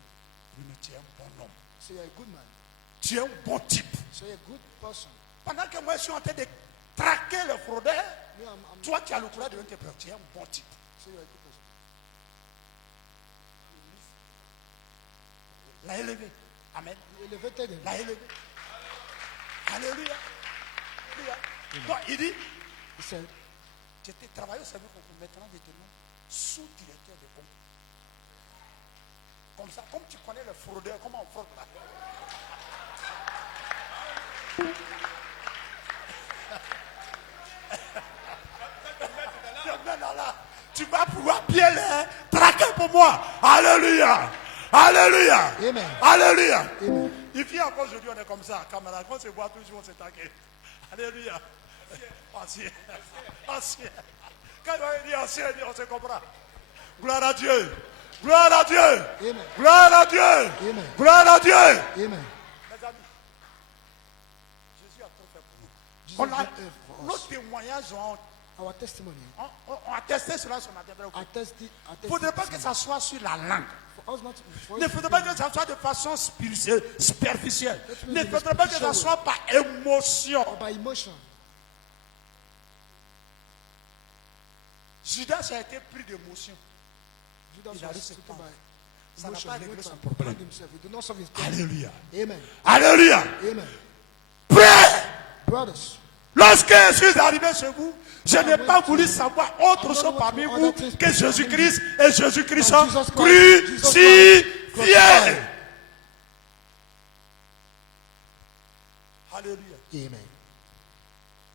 Il me tient un bon homme. So you're a good man. Tu es un bon type. So you're a good person. Pendant que moi je suis en train de traquer le fraudeur, Me, I'm toi tu as le courage de venir te prendre. Tu es un bon type. so you're a good person. L'a élevé. Amen. You elevated him. L'a élevé. Alléluia. Alléluia. Donc il dit, He said, j'étais travaillé au service concours, maintenant déterminé sous-directeur de concours. Comme ça, comme tu connais le fraudeur, comment on fraude là? Tu vas pouvoir bien les traquer pour moi. Alléluia. Alléluia. Amen. Alléluia. Amen. Il vient encore aujourd'hui, on est comme ça, camarade. Quand on se voit toujours, on se traque. Alléluia. Ancien. Ancien. Quand on dit ancien, on se comprend. Gloire à Dieu. Gloire à Dieu. Amen. Gloire à Dieu. Amen. Gloire à Dieu. Amen. Mes amis, Jésus a tout fait pour nous. Jesus On did a, everything for nos us. témoignages Our testimony. ont attesté cela sur notre terre. Attested. Il ne faudrait pas que ça soit sur la langue. For us not. For Il ne us faudrait pas que ça soit de façon superficielle. Let Il me ne be faudrait pas que ça superficial soit par émotion. or by emotion. Judas a été pris d'émotion. Judas Il a was laissé taken prendre. by Ça n'a emotion. pas He réglé went son and problème. hanged himself. He did not solve his problem. Alléluia. Amen. Alléluia. Amen. Prêt. Brothers, Lorsque je suis arrivé chez vous, je n'ai pas voulu savoir autre chose parmi vous que Jésus-Christ et Jésus-Christ crucifié. Alléluia. amen.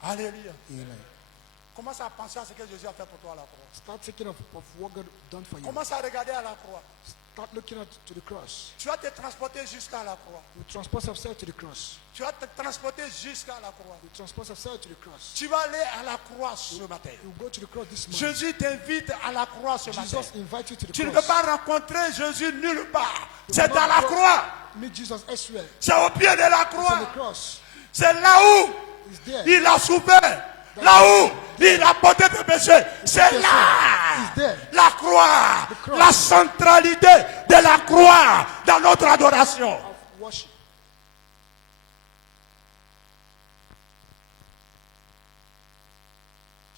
Alléluia. Amen. Commence à penser à ce que Jésus a fait pour toi à la croix. Start thinking of what God done for you. Commence à regarder à la croix. Start looking at to the cross. Tu vas te transporter jusqu'à la croix. You transport yourself to the cross. Tu vas te transporter jusqu'à la croix. You transport yourself to the cross. Tu vas aller à la croix ce matin. You go to the cross this morning. Jésus t'invite à la croix ce matin. Jesus invite you to the Tu ne cross. peux pas rencontrer Jésus nulle part. C'est dans la croix. Meet Jesus elsewhere. C'est au pied de la It's on croix. the cross. C'est là où It's there. il a souffert. Là où il a porté tes péchés. C'est là. It's there. La croix. The cross. La centralité de la croix dans notre adoration. Of worship.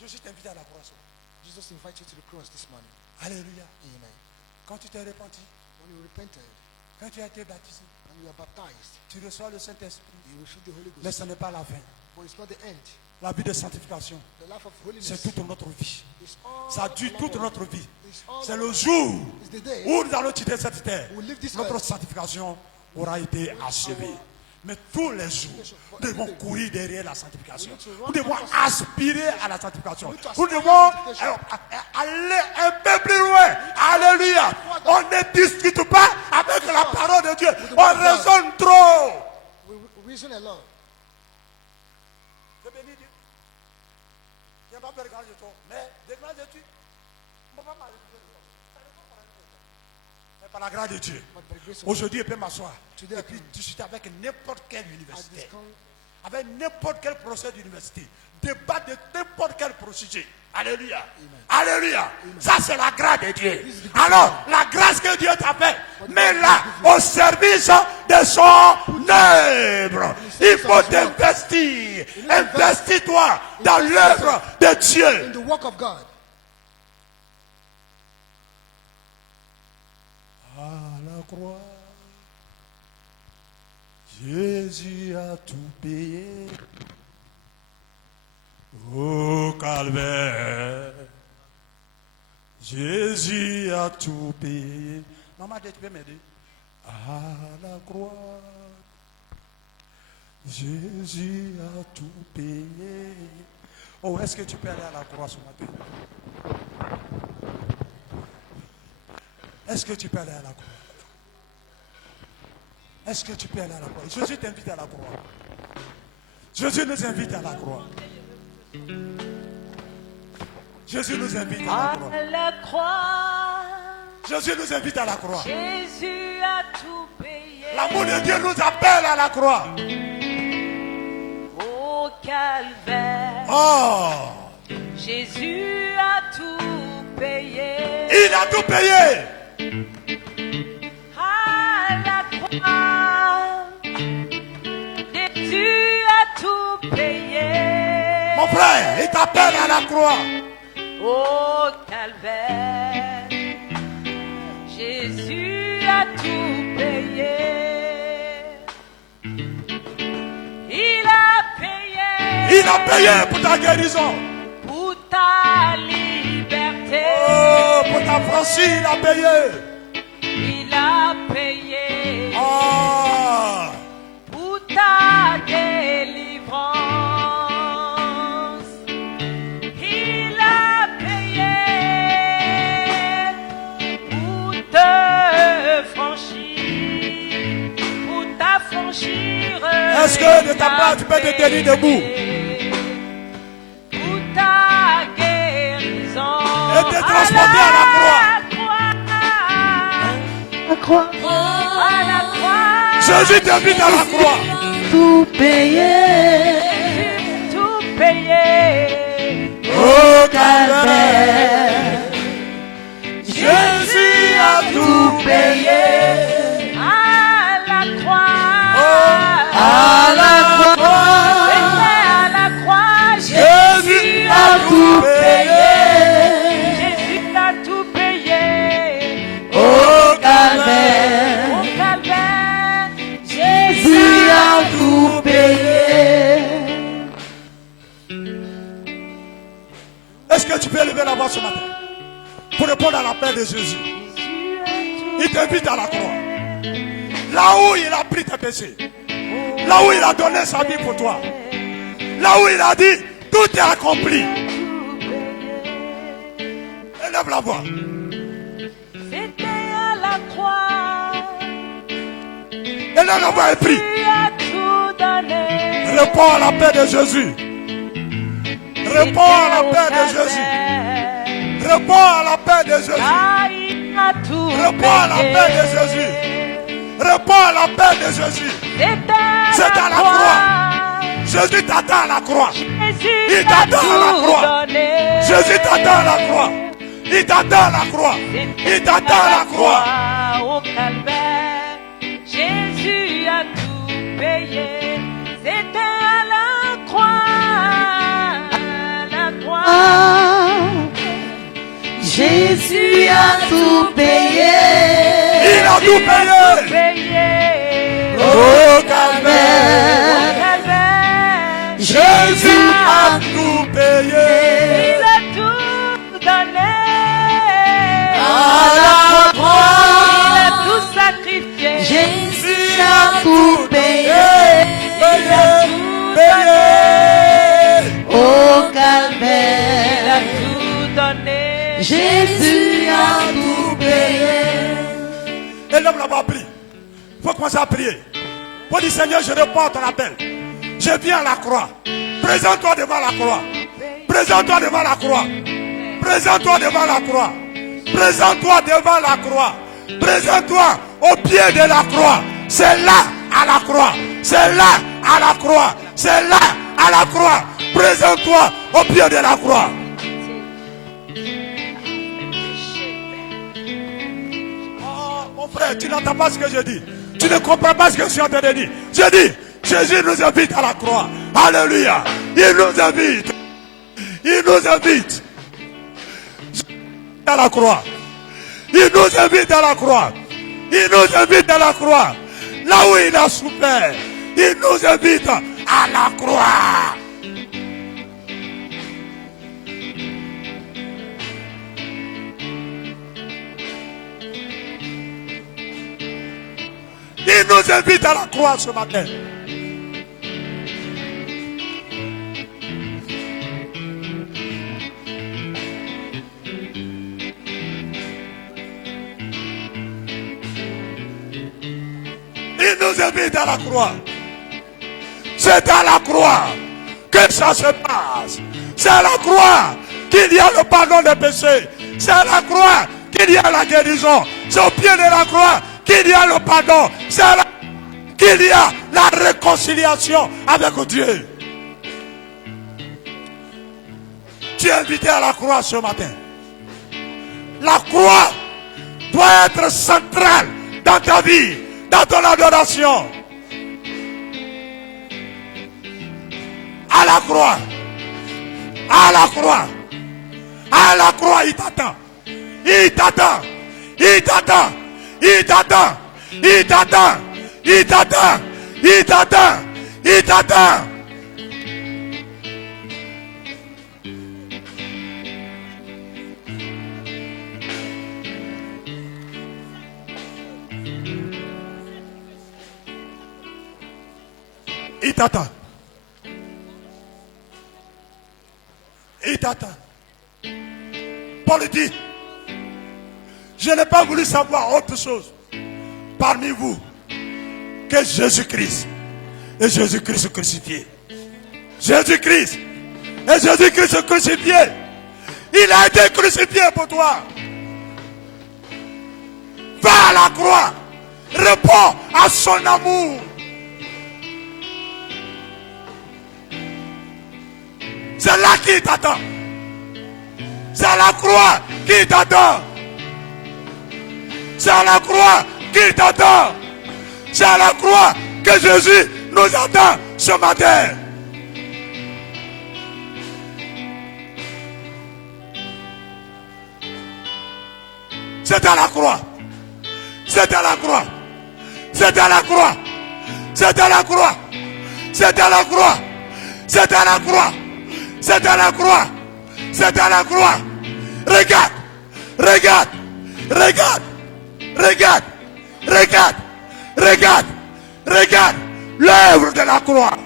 Jésus t'invite à la croix. Jesus invite you to the cross this morning. Alléluia. Amen. Quand tu t'es repenti, When you repented quand tu as été baptisé, and you are baptized, tu reçois le Saint-Esprit. you receive the Holy Mais Ghost. ce n'est pas la fin. But it's not the end. La vie de sanctification, The life of holiness c'est toute notre vie. is all Ça dure our toute life. notre vie. It's all C'est our le life. jour It's the day où nous allons quitter cette terre. we leave this Notre earth. sanctification aura été achevée. Mais tous les jours, nous devons courir derrière la sanctification. Nous devons aspirer à la sanctification. Nous devons aller un peu plus loin. Alléluia. On ne discute pas avec la parole de Dieu. On raisonne trop. We reason a lot. Je bénis Dieu. Je n'ai pas peur de grâce de toi. Mais de grâce de Dieu, on ne peut pas parler de Dieu. Mais par la grâce de Dieu, But by the grace of aujourd'hui, je peux m'asseoir Today I et puis discuter avec n'importe quel I universitaire. discount avec n'importe quel procès d'université, débattre de n'importe quel procédé. Alléluia. Alléluia. Ça, c'est la grâce de Dieu. Alors, la grâce que Dieu t'a fait, mets-la au service de son œuvre. Il faut t'investir. Investis-toi dans l'œuvre de Dieu. In the work of God. À la croix, Jésus a tout payé. Au calvaire, Jésus a tout payé. Maman, tu peux m'aider? À la croix, Jésus a tout payé. Oh, est-ce que tu peux aller à la croix ce matin? Est-ce que tu peux aller à la croix? Est-ce que tu peux aller à la croix? Jésus t'invite à la croix. Jésus nous invite à la croix. Jésus nous invite à la croix. À la croix, Jésus nous invite à la croix. Jésus a tout payé. L'amour de Dieu nous appelle à la croix. Au calvaire, Oh, Jésus a tout payé. il a tout payé. À la croix, Jésus a tout payé. Mon frère, il t'appelle à la croix. Au calvaire, Jésus a tout payé. Il a payé. Il a payé pour ta guérison. Pour ta liberté. Oh, pour ta franchise, il a payé. Il a payé. Oh, Pour ta délivrance. Il a payé. Pour te franchir. Pour t'affranchir. est-ce que de ta part tu peux te tenir debout Pour ta guérison. et te transporter à la croix? À la croix. Jésus t'invite à la croix. Tout payé. Tout payé. Au calvaire, Jésus a tout payé. À la croix. À la croix, C'était à la croix. Jésus a tout payé. Jésus a tout payé. Au calvaire, Au calvaire. Jésus a tout payé. Est-ce que tu peux lever la voix ce matin pour répondre à l'appel de Jésus? Il t'invite à la croix. Là où il a pris tes péchés. Là où il a donné sa vie pour toi. Là où il a dit, tout est accompli. Élève la voix. C'était à la croix. Élève la voix et prie. Tu as tout donné. Réponds à l'appel de Jésus. Réponds à l'appel de Jésus. Réponds à l'appel de Jésus. Ah, il a tout Réponds à l'appel de Jésus. Réponds à l'appel de Jésus. C'est à la croix. Jésus t'attend à la croix. Jésus Il t'a t'attend à la tout croix. donné. Jésus t'attend à la croix. Il t'attend à la croix. Il t'attend à la croix. Au calvaire, Jésus a tout payé. C'était à la croix. À la croix. Jésus a tout payé. Il a tout payé. Payé. Au calvaire, Calvaire, Jésus a tout payé. il a tout donné. À la croix, Il a tout sacrifié. Jésus a tout payé. Payé, payé. Au Il a calvaire, tout donné. Jésus a tout payé. Et l'homme là-bas prie. Il faut commencer à prier. Pour dire Seigneur, je réponds à ton appel. Je viens à la croix. Présente-toi devant la croix. Présente-toi devant la croix. Présente-toi devant la croix. Présente-toi devant la croix. Présente-toi au pied de la croix. C'est là à la croix. C'est là à la croix. C'est là, à la croix. Présente-toi au pied de la croix. Oh, mon frère, tu n'entends pas ce que je dis. Tu ne comprends pas ce que je suis en train de dire. Je dis, Jésus nous invite à la croix. Alléluia. Il nous invite. Il nous invite à la croix. Il nous invite à la croix. Il nous invite à la croix. Là où il a souffert. Il nous invite à la croix. Il nous invite à la croix ce matin. Il nous invite à la croix. C'est à la croix que ça se passe. C'est à la croix qu'il y a le pardon des péchés. C'est à la croix qu'il y a la guérison. C'est au pied de la croix qu'il y a le pardon. C'est à la qu'il y a la réconciliation avec Dieu. Tu es invité à la croix ce matin. La croix doit être centrale dans ta vie, dans ton adoration. À la croix. À la croix. À la croix, il t'attend. Il t'attend. Il t'attend. Il t'attend. Il t'attend. Il t'attend. Il t'attend. Il t'attend. Il t'attend. Il t'attend. Paul dit, je n'ai pas voulu savoir autre chose parmi vous que Jésus-Christ et Jésus-Christ crucifié. Jésus-Christ et Jésus-Christ crucifié. Il a été crucifié pour toi. Va à la croix. Réponds à son amour. C'est là qu'il t'attend. C'est à la croix qu'il t'attend. C'est à la croix qu'il t'attend. C'est à la croix que Jésus nous attend ce matin. C'est à la croix. C'est à la croix. C'est à la croix. C'est à la croix. C'est à la croix. C'est à la croix. C'est à la croix. C'est à la croix. Regarde. Regarde. Regarde. Regarde. Regarde. Regarde. Regarde. L'œuvre de la croix.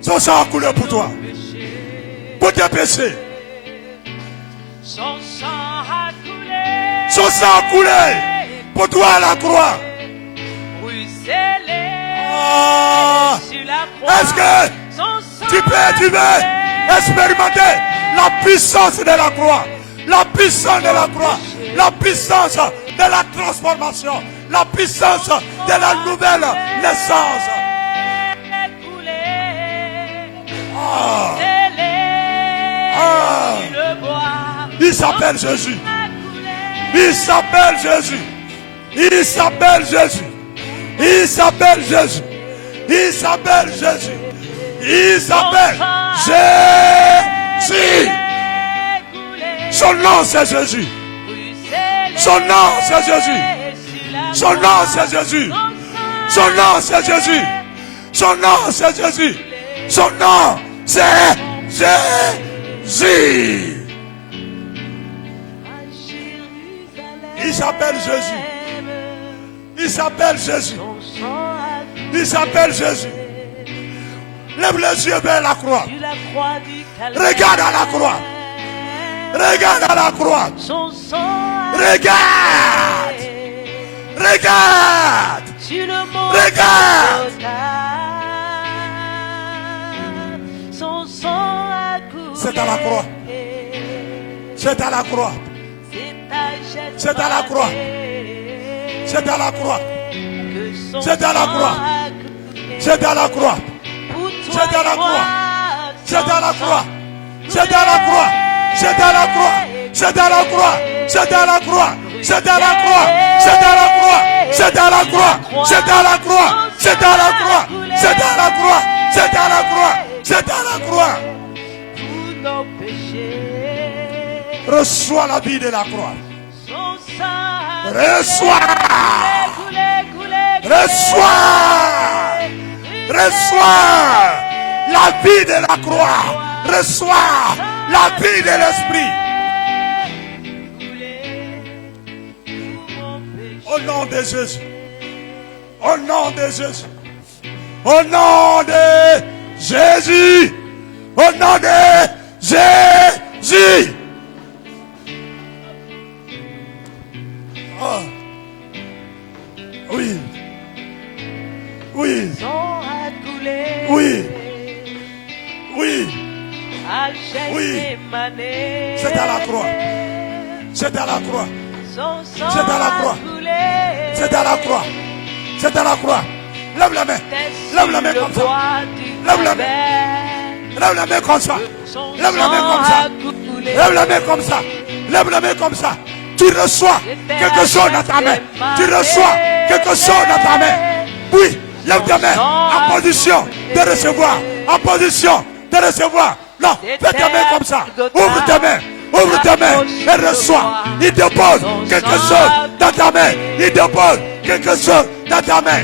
Son sang a coulé pour toi. Pour tes péchés. Son sang a coulé. Son sang a coulé pour toi à la croix. Oh. Sur la croix. Est-ce que tu veux expérimenter la puissance de la croix? La puissance de la croix. La puissance de la transformation. La puissance de la nouvelle naissance. Ah. Ah. Il s'appelle Jésus. Il s'appelle Jésus. Il s'appelle Jésus. Il s'appelle Jésus. Il s'appelle Jésus. Il s'appelle Jésus. Son nom c'est Jésus. Son nom c'est Jésus. Son nom c'est Jésus. Son nom c'est Jésus. Son nom c'est Jésus. Son nom c'est Jésus. Il s'appelle Jésus. Il s'appelle Jésus. Il s'appelle Jésus. Lève les yeux vers la croix. Regarde à la croix. Regarde à la croix. Regarde. Regarde. Regarde. C'est à la croix. C'est à la croix. C'est à la croix. C'est à la croix. C'est à la croix. C'est à la croix. C'est à la croix. C'est à la croix. C'est à la croix. C'est à la croix. C'est à la croix. C'est à la croix. C'est à la croix. C'est à la croix. C'est à la croix. C'est à la croix. C'est à la croix. C'est à la croix. C'est à la croix. C'est à la croix. Reçois la vie de la croix. Reçois. Reçois. Reçois la vie de la croix. Reçois la vie de l'esprit. Au nom de Jésus. Au nom de Jésus. Au nom de Jésus. Au nom de Jésus. Oh. Oui. Oui. Oui. Oui. Oui. C'est à la croix. C'est à la croix. C'est à la croix. C'est à la croix. C'est à la croix. Lève la main. Lève la main comme ça. Lève la main. Lève la main comme ça. Lève la main comme ça. Lève la main comme ça. Lève la main comme ça. Tu reçois quelque chose dans ta main. Tu reçois quelque chose dans ta main. Oui, lève ta main en position de recevoir. En position de recevoir. Non, fais ta main comme ça. Ouvre ta main. Ouvre ta main et reçois. Il dépose quelque chose dans ta main. Il dépose quelque chose dans ta main.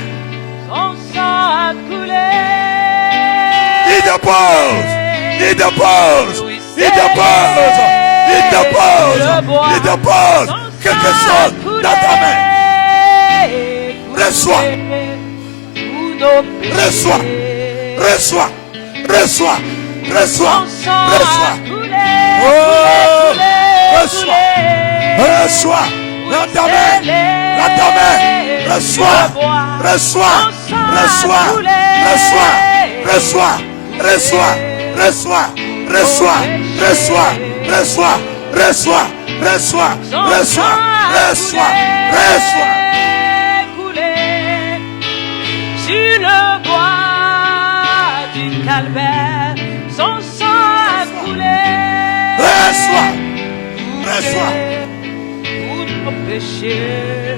Il dépose. Il dépose. Il dépose. Il dépose. Il dépose quelque chose dans ta main. Reçois. Reçois. Reçois. Reçois. Reçois. Reçois. Oh, reçois. Reçois. Dans ta main. Dans ta main. Reçois. Reçois. Reçois. Reçois. Reçois. Reçois. Reçois. Reçois. Reçois. Reçois. Reçois. Reçois. Reçois. Reçois. Reçois. Sur le bois du calvaire, son sang a coulé. Reçois. Reçois. Pour nos péchés.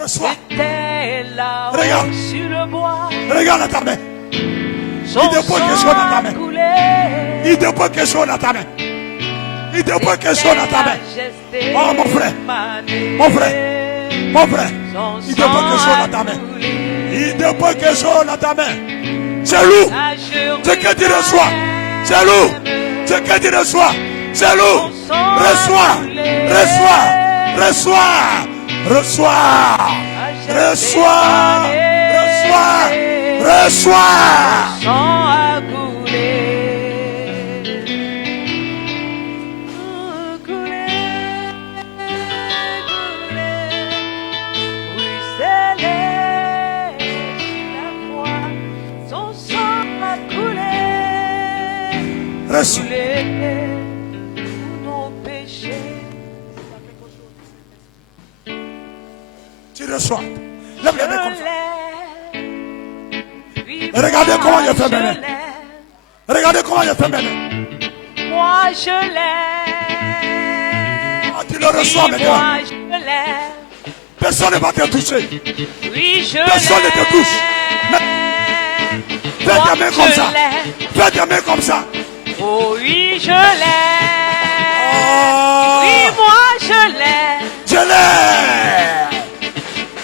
Reçois. C'était là Regarde. sur le bois. Regarde ta main. Son dépose quelque chose dans ta main. Il dépose quelque chose dans ta main. Il dépose quelque chose dans ta main. Oh mon frère. Mon frère. Mon frère. Il dépose quelque chose dans ta main. Il dépose quelque chose dans ta main. C'est lourd. Ce que tu reçois. C'est lourd. Ce que tu reçois. C'est lourd. Reçois. Reçois. Reçois. Reçois. Reçois. Reçois. Reçois. Sang a coulé. Coulé. Coulé. Ruisselé sur la croix. Son sang a coulé. Reçois. Coulé pour nos péchés. Tu reçois. Lève les mains comme ça. Et regardez comment il a fait maintenant. Regardez comment il a fait maintenant. Moi je l'aime. Ah, tu le reçois maintenant. Moi je l'aime. Personne ne va te toucher. Oui, je Personne ne te touche. Mais fais ta main comme ça. Fais ta main comme ça. Oh oui, je l'aime. Oh. Oui, moi je l'aime. Je l'aime.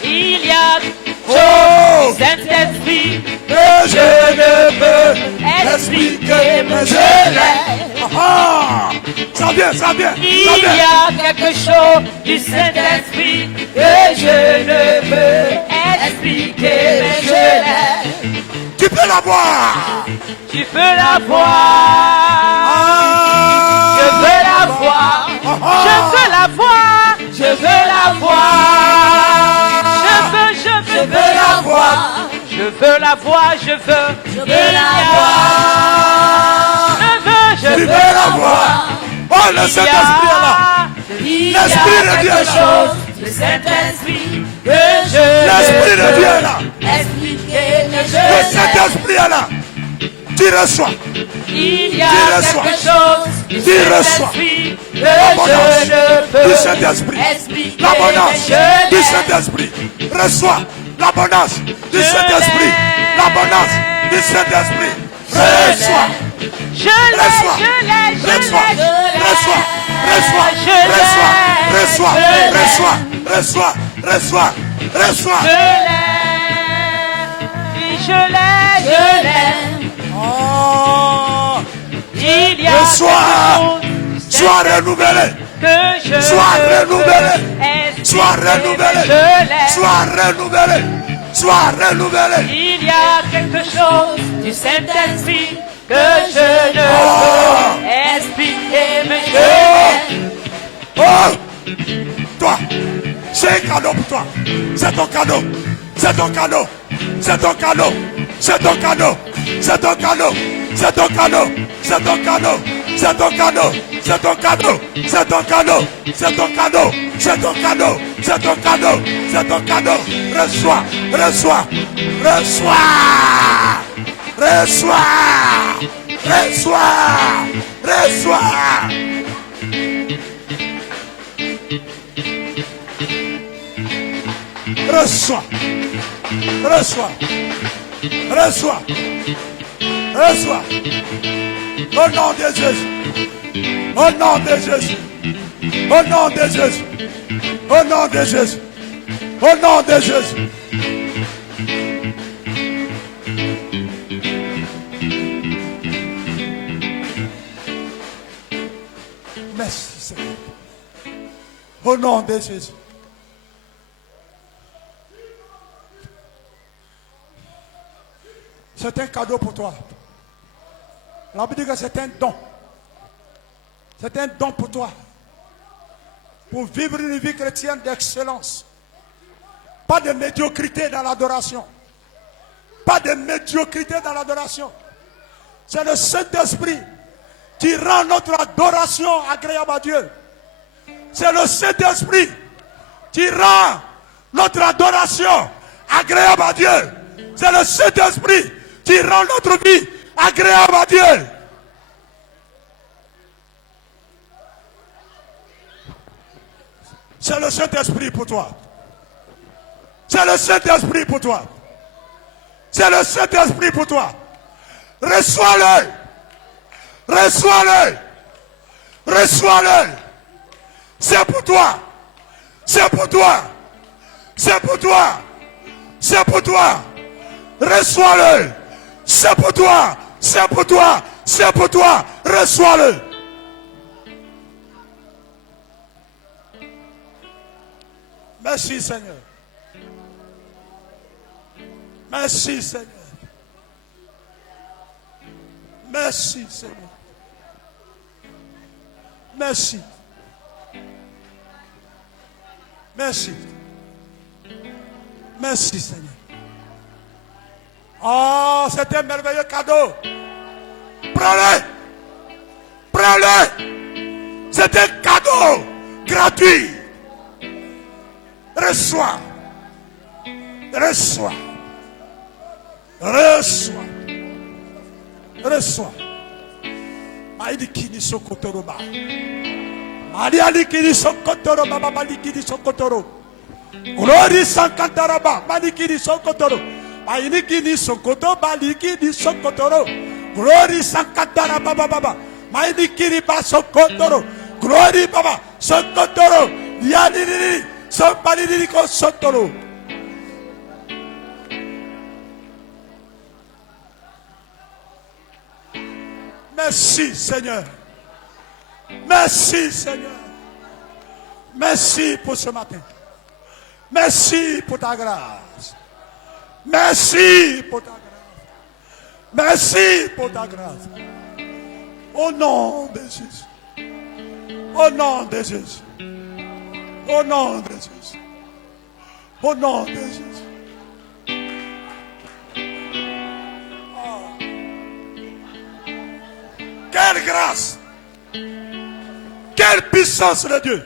Il y a Oh. Saint-Esprit. Et je ne peux expliquer, mais je l'aime. Ah, ça vient, ça vient. Il y a quelque chose du Saint-Esprit que je ne peux expliquer, mais je l'aime. Tu peux la voir. Tu peux la voir. Je veux la voir. Je veux la voir. Je veux la voir. Je veux la voir. Je veux la voir. Je veux la voir. Tu peux la voir. Oh, Oh, le Saint-Esprit est là. Il y a L'Esprit de Dieu est quelque là. chose, le Saint-Esprit, que je L'Esprit de Dieu est là. expliquer, que Le je Saint-Esprit est là. Tu reçois. Il y a Tu reçois. quelque chose du Tu reçois. Saint-Esprit que L'abondance je ne du peux Saint-Esprit. expliquer. L'abondance mais je du l'ai. Saint-Esprit. Reçois l'abondance du Saint-Esprit. L'abondance du Saint-Esprit. Reçois. Je l'ai, Reçois. je l'ai, je Reçois. l'ai, je l'ai. Reçois. Reçois. Je l'ai. Reçois. Je l'ai. Reçois. Reçois. Reçois. Reçois. Je l'ai, oui, je l'ai, je l'ai. Oh. Il y a Reçois. quelque chose du Sois renouvelé. que je Sois ne renouvelé. peux expliquer, Sois renouvelé. je l'ai. Sois renouvelé. Sois renouvelé. Il y a quelque chose du Saint-Esprit que je ne peux expliquer, mais je l'ai. Oh! Toi, c'est un cadeau pour toi. C'est ton cadeau. C'est ton cadeau. C'est ton cadeau. C'est ton cadeau. C'est ton cadeau. C'est ton cadeau. C'est ton cadeau. C'est ton cadeau. C'est ton cadeau. C'est ton cadeau. C'est ton cadeau. C'est ton cadeau. C'est ton cadeau. C'est ton cadeau. Reçois. Reçois. Reçois. Reçois. Reçois. Reçois. Reçois. Reçois. Reçois. Reçois. Au nom de Jésus. Au nom de Jésus. Au nom de Jésus. Au nom de Jésus. Au nom de Jésus. Merci Seigneur. Au nom de Jésus. C'est un cadeau pour toi. La Bible dit que c'est un don. C'est un don pour toi. Pour vivre une vie chrétienne d'excellence. Pas de médiocrité dans l'adoration. Pas de médiocrité dans l'adoration. C'est le Saint-Esprit qui rend notre adoration agréable à Dieu. C'est le Saint-Esprit qui rend notre adoration agréable à Dieu. C'est le Saint-Esprit qui rend notre vie agréable à Dieu. C'est le Saint-Esprit pour toi. C'est le Saint-Esprit pour toi. C'est le Saint-Esprit pour toi. Reçois-le. Reçois-le. Reçois-le. C'est pour toi. C'est pour toi. C'est pour toi. C'est pour toi. Reçois-le. C'est pour toi. C'est pour toi. C'est pour toi. Reçois-le. Merci Seigneur. Merci Seigneur. Merci Seigneur. Merci. Merci. Merci Seigneur. Oh, c'est un merveilleux cadeau. Prends-le. Prends-le. C'est un cadeau gratuit. Reçois. Reçois. Reçois. Reçois. Maïdikini sokotoroba. Marialikini sokotoro baba malikini sokotoro. Glory sankantaraba malikini sokotoro. Maïdikini sokoto balikini sokotoro. Glory sankantaraba baba. Maïdikini basokotoro. Glory baba sokotoro. Yanini sopalini sokotoro. Merci Seigneur. Merci Seigneur. Merci pour ce matin. Merci pour ta grâce. Merci pour ta grâce. Merci pour ta grâce. Au nom de Jésus. Au nom de Jésus. Au nom de Jésus. Au nom de Jésus. Quelle grâce! Quelle puissance de Dieu!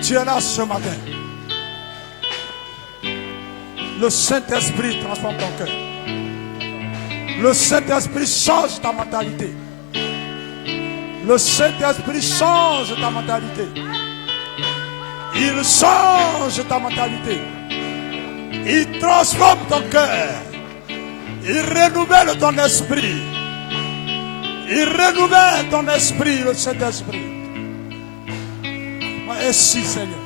Tu es là ce matin. Le Saint-Esprit transforme ton cœur. Le Saint-Esprit change ta mentalité. Le Saint-Esprit change ta mentalité. Il change ta mentalité. Il transforme ton cœur. Il renouvelle ton esprit. Il renouvelle ton esprit, le Saint-Esprit. Merci Seigneur.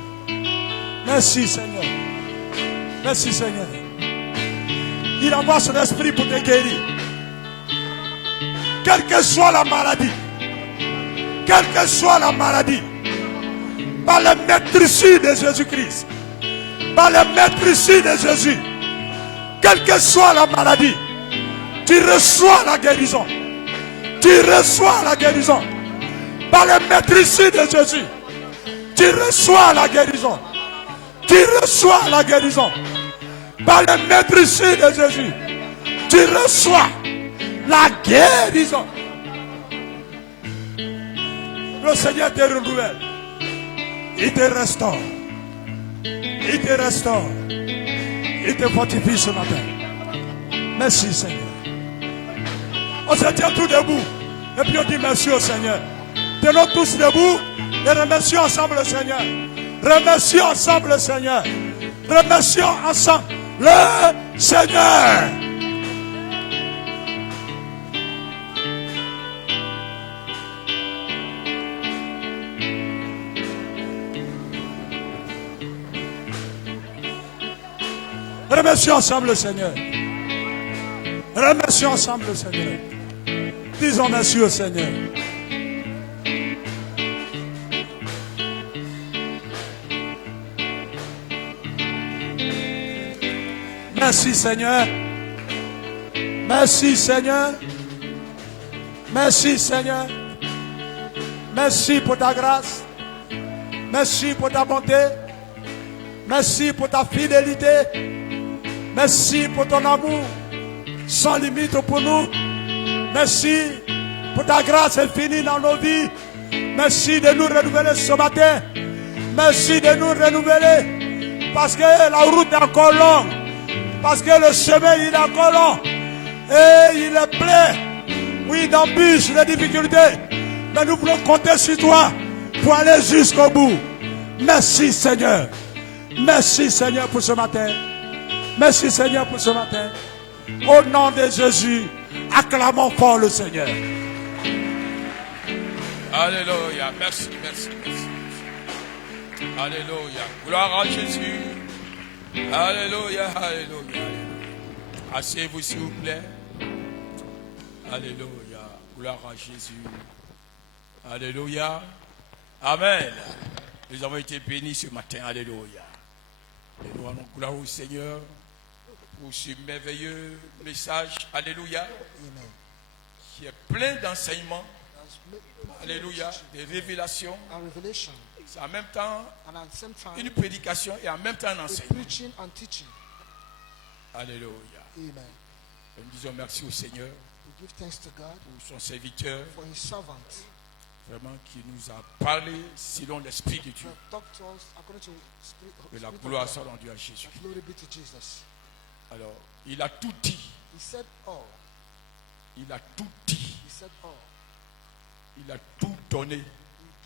Merci Seigneur. Merci Seigneur. Il envoie son esprit pour te guérir. Quelle que soit la maladie. Quelle que soit la maladie. Par le maîtrise de Jésus-Christ. Par le maîtrise de Jésus. Quelle que soit la maladie. Tu reçois la guérison. Tu reçois la guérison. Par le maîtrise de Jésus. Tu reçois la guérison. Tu reçois la guérison. Par le maîtrise de Jésus. Tu reçois la guérison. Le Seigneur te renouvelle. Il te restaure. Il te restaure. Il te fortifie ce matin. Merci Seigneur. On se tient tout debout. Et puis on dit merci au Seigneur. Tenons tous debout. Et remercions ensemble le Seigneur. Remercions ensemble le Seigneur. Remercions ensemble le Seigneur. Remercions ensemble le Seigneur. Remercions ensemble le Seigneur. Disons merci au Seigneur. Merci Seigneur. Merci Seigneur. Merci Seigneur. Merci pour ta grâce. Merci pour ta bonté. Merci pour ta fidélité. Merci pour ton amour sans limite pour nous. Merci pour ta grâce infinie dans nos vies. Merci de nous renouveler ce matin. Merci de nous renouveler. Parce que la route est encore longue. Parce que le chemin il est encore long. Et il est plein. Oui, d'embûches, de difficultés. Mais nous voulons compter sur toi pour aller jusqu'au bout. Merci Seigneur. Merci Seigneur pour ce matin. Merci Seigneur pour ce matin. Au nom de Jésus, acclamons fort le Seigneur. Alléluia. Merci, merci, merci. Alléluia. Gloire à Jésus. Alléluia, alléluia. Asseyez-vous s'il vous plaît. Alléluia. Gloire à Jésus. Alléluia. Amen. Nous avons été bénis ce matin. Alléluia. Et nous rendons gloire au Seigneur pour ce merveilleux message. Alléluia. Amen. Qui est plein d'enseignements. That's ma- Alléluia. Des révélations. A revelation, C'est en même temps and at the same time, une prédication et en même temps un a enseignement. preaching and teaching. Alléluia. Amen. Et nous disons merci au Seigneur We give thanks to God pour son serviteur, for His servant vraiment qui nous a parlé selon l'Esprit de who Dieu. have talked to us according to Spirit, Que la Spirit of gloire God. soit rendue à Jésus. Glory be to Jesus. Alors, il a tout dit. He said all. Il a tout dit. He said all. Il a tout donné. He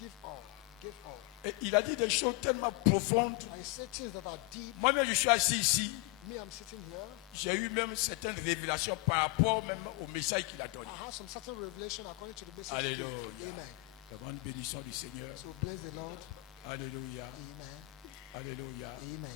give all. Give all. Et il a dit des choses tellement profondes. I say things that are deep. Moi-même, je suis assis ici. Me, I'm sitting here. J'ai eu même certaines révélations par rapport même au message qu'il a donné. I have some certain revelation according to the message. Alléluia. Amen. La grande bénédiction du Seigneur. So bless the Lord. Alléluia. Amen. Alléluia. Amen.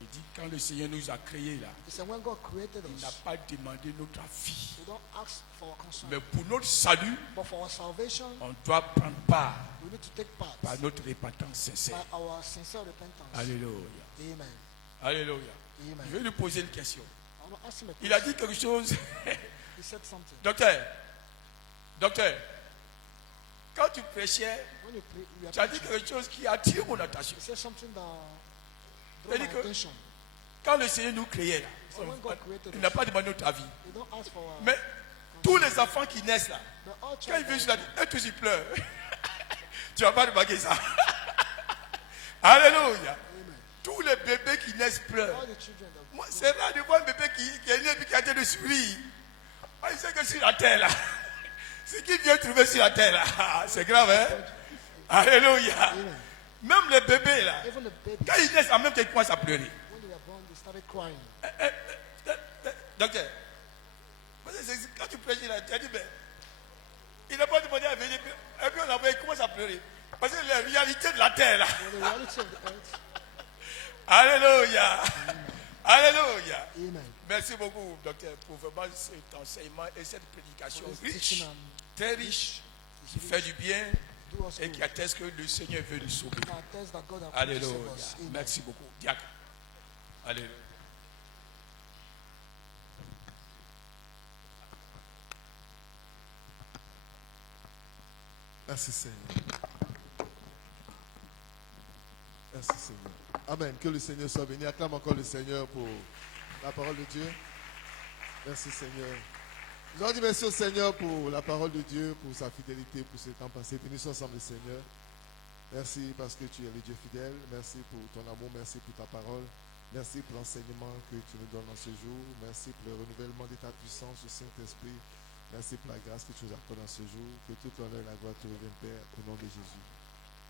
Il dit quand le Seigneur nous a créés là, He said when God created il n'a us, pas demandé notre avis. we don't ask for our concern, Mais pour notre salut, but for our salvation, on doit prendre part we need to take part par notre repentance sincère. by our sincere repentance. Alléluia. Amen. Alléluia. Je Amen. vais lui poser une question. I want to ask him a Il a question. dit quelque chose. He said something. Docteur, quand tu prêchais, When you pray, we are tu as dit preaching. quelque chose qui a attiré mon attention. He said something that drew C'est-à-dire my que- attention. Quand le Seigneur nous créait, là, When God created il n'a us, pas demandé notre avis. we don't ask for our, Mais tous les enfants qui naissent là, but all quand ils viennent sur children, la terre, eux tous ils pleurent. Tu vas pas remarquer ça. Alléluia. Tous les bébés qui naissent pleurent. all the children that Moi, c'est rare de voir un bébé qui est né et qui a été de sourire. Ah, il sait que sur la terre là, ce qu'il vient trouver sur la terre là, c'est grave, hein? Alléluia. Même les bébés là, even the baby, quand ils naissent en même temps, ils commencent à pleurer. when they were born, they started crying. Docteur, quand tu prêches là, tu as dit, mais il n'a pas demandé à venir. Et puis on a vu, il commence à pleurer. Parce que la réalité de la terre là. For the reality of the earth. Alléluia. Alléluia. Amen. Merci beaucoup, docteur, pour vraiment cet enseignement et cette prédication For this riche, teaching and très riche, qui fait du bien do us et good. qui atteste que le Seigneur veut nous sauver. And attest that God has come to Alléluia. save us. Amen. Merci beaucoup. Diacre. Alléluia. Merci Seigneur. Merci Seigneur. Amen. Que le Seigneur soit béni. Acclame encore le Seigneur pour la parole de Dieu. Merci Seigneur. Nous allons dire merci au Seigneur pour la parole de Dieu, pour sa fidélité, pour ce temps passé. Bénissons ensemble le Seigneur. Merci parce que tu es le Dieu fidèle. Merci pour ton amour. Merci pour ta parole. Merci pour l'enseignement que tu nous donnes en ce jour. Merci pour le renouvellement de ta puissance, du Saint-Esprit. Merci pour la grâce que tu nous accordes en ce jour. Que tout l'honneur et la gloire te reviennent, Père, au nom de Jésus.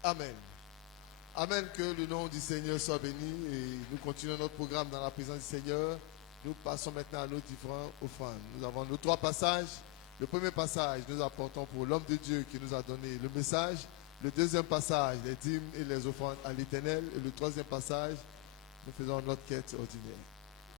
Amen. Amen. Que le nom du Seigneur soit béni. Et nous continuons notre programme dans la présence du Seigneur. Nous passons maintenant à nos différents offrandes. Nous avons nos trois passages. Le premier passage, nous apportons pour l'homme de Dieu qui nous a donné le message. Le deuxième passage, les dîmes et les offrandes à l'Éternel. Et le troisième passage, nous faisons notre quête ordinaire.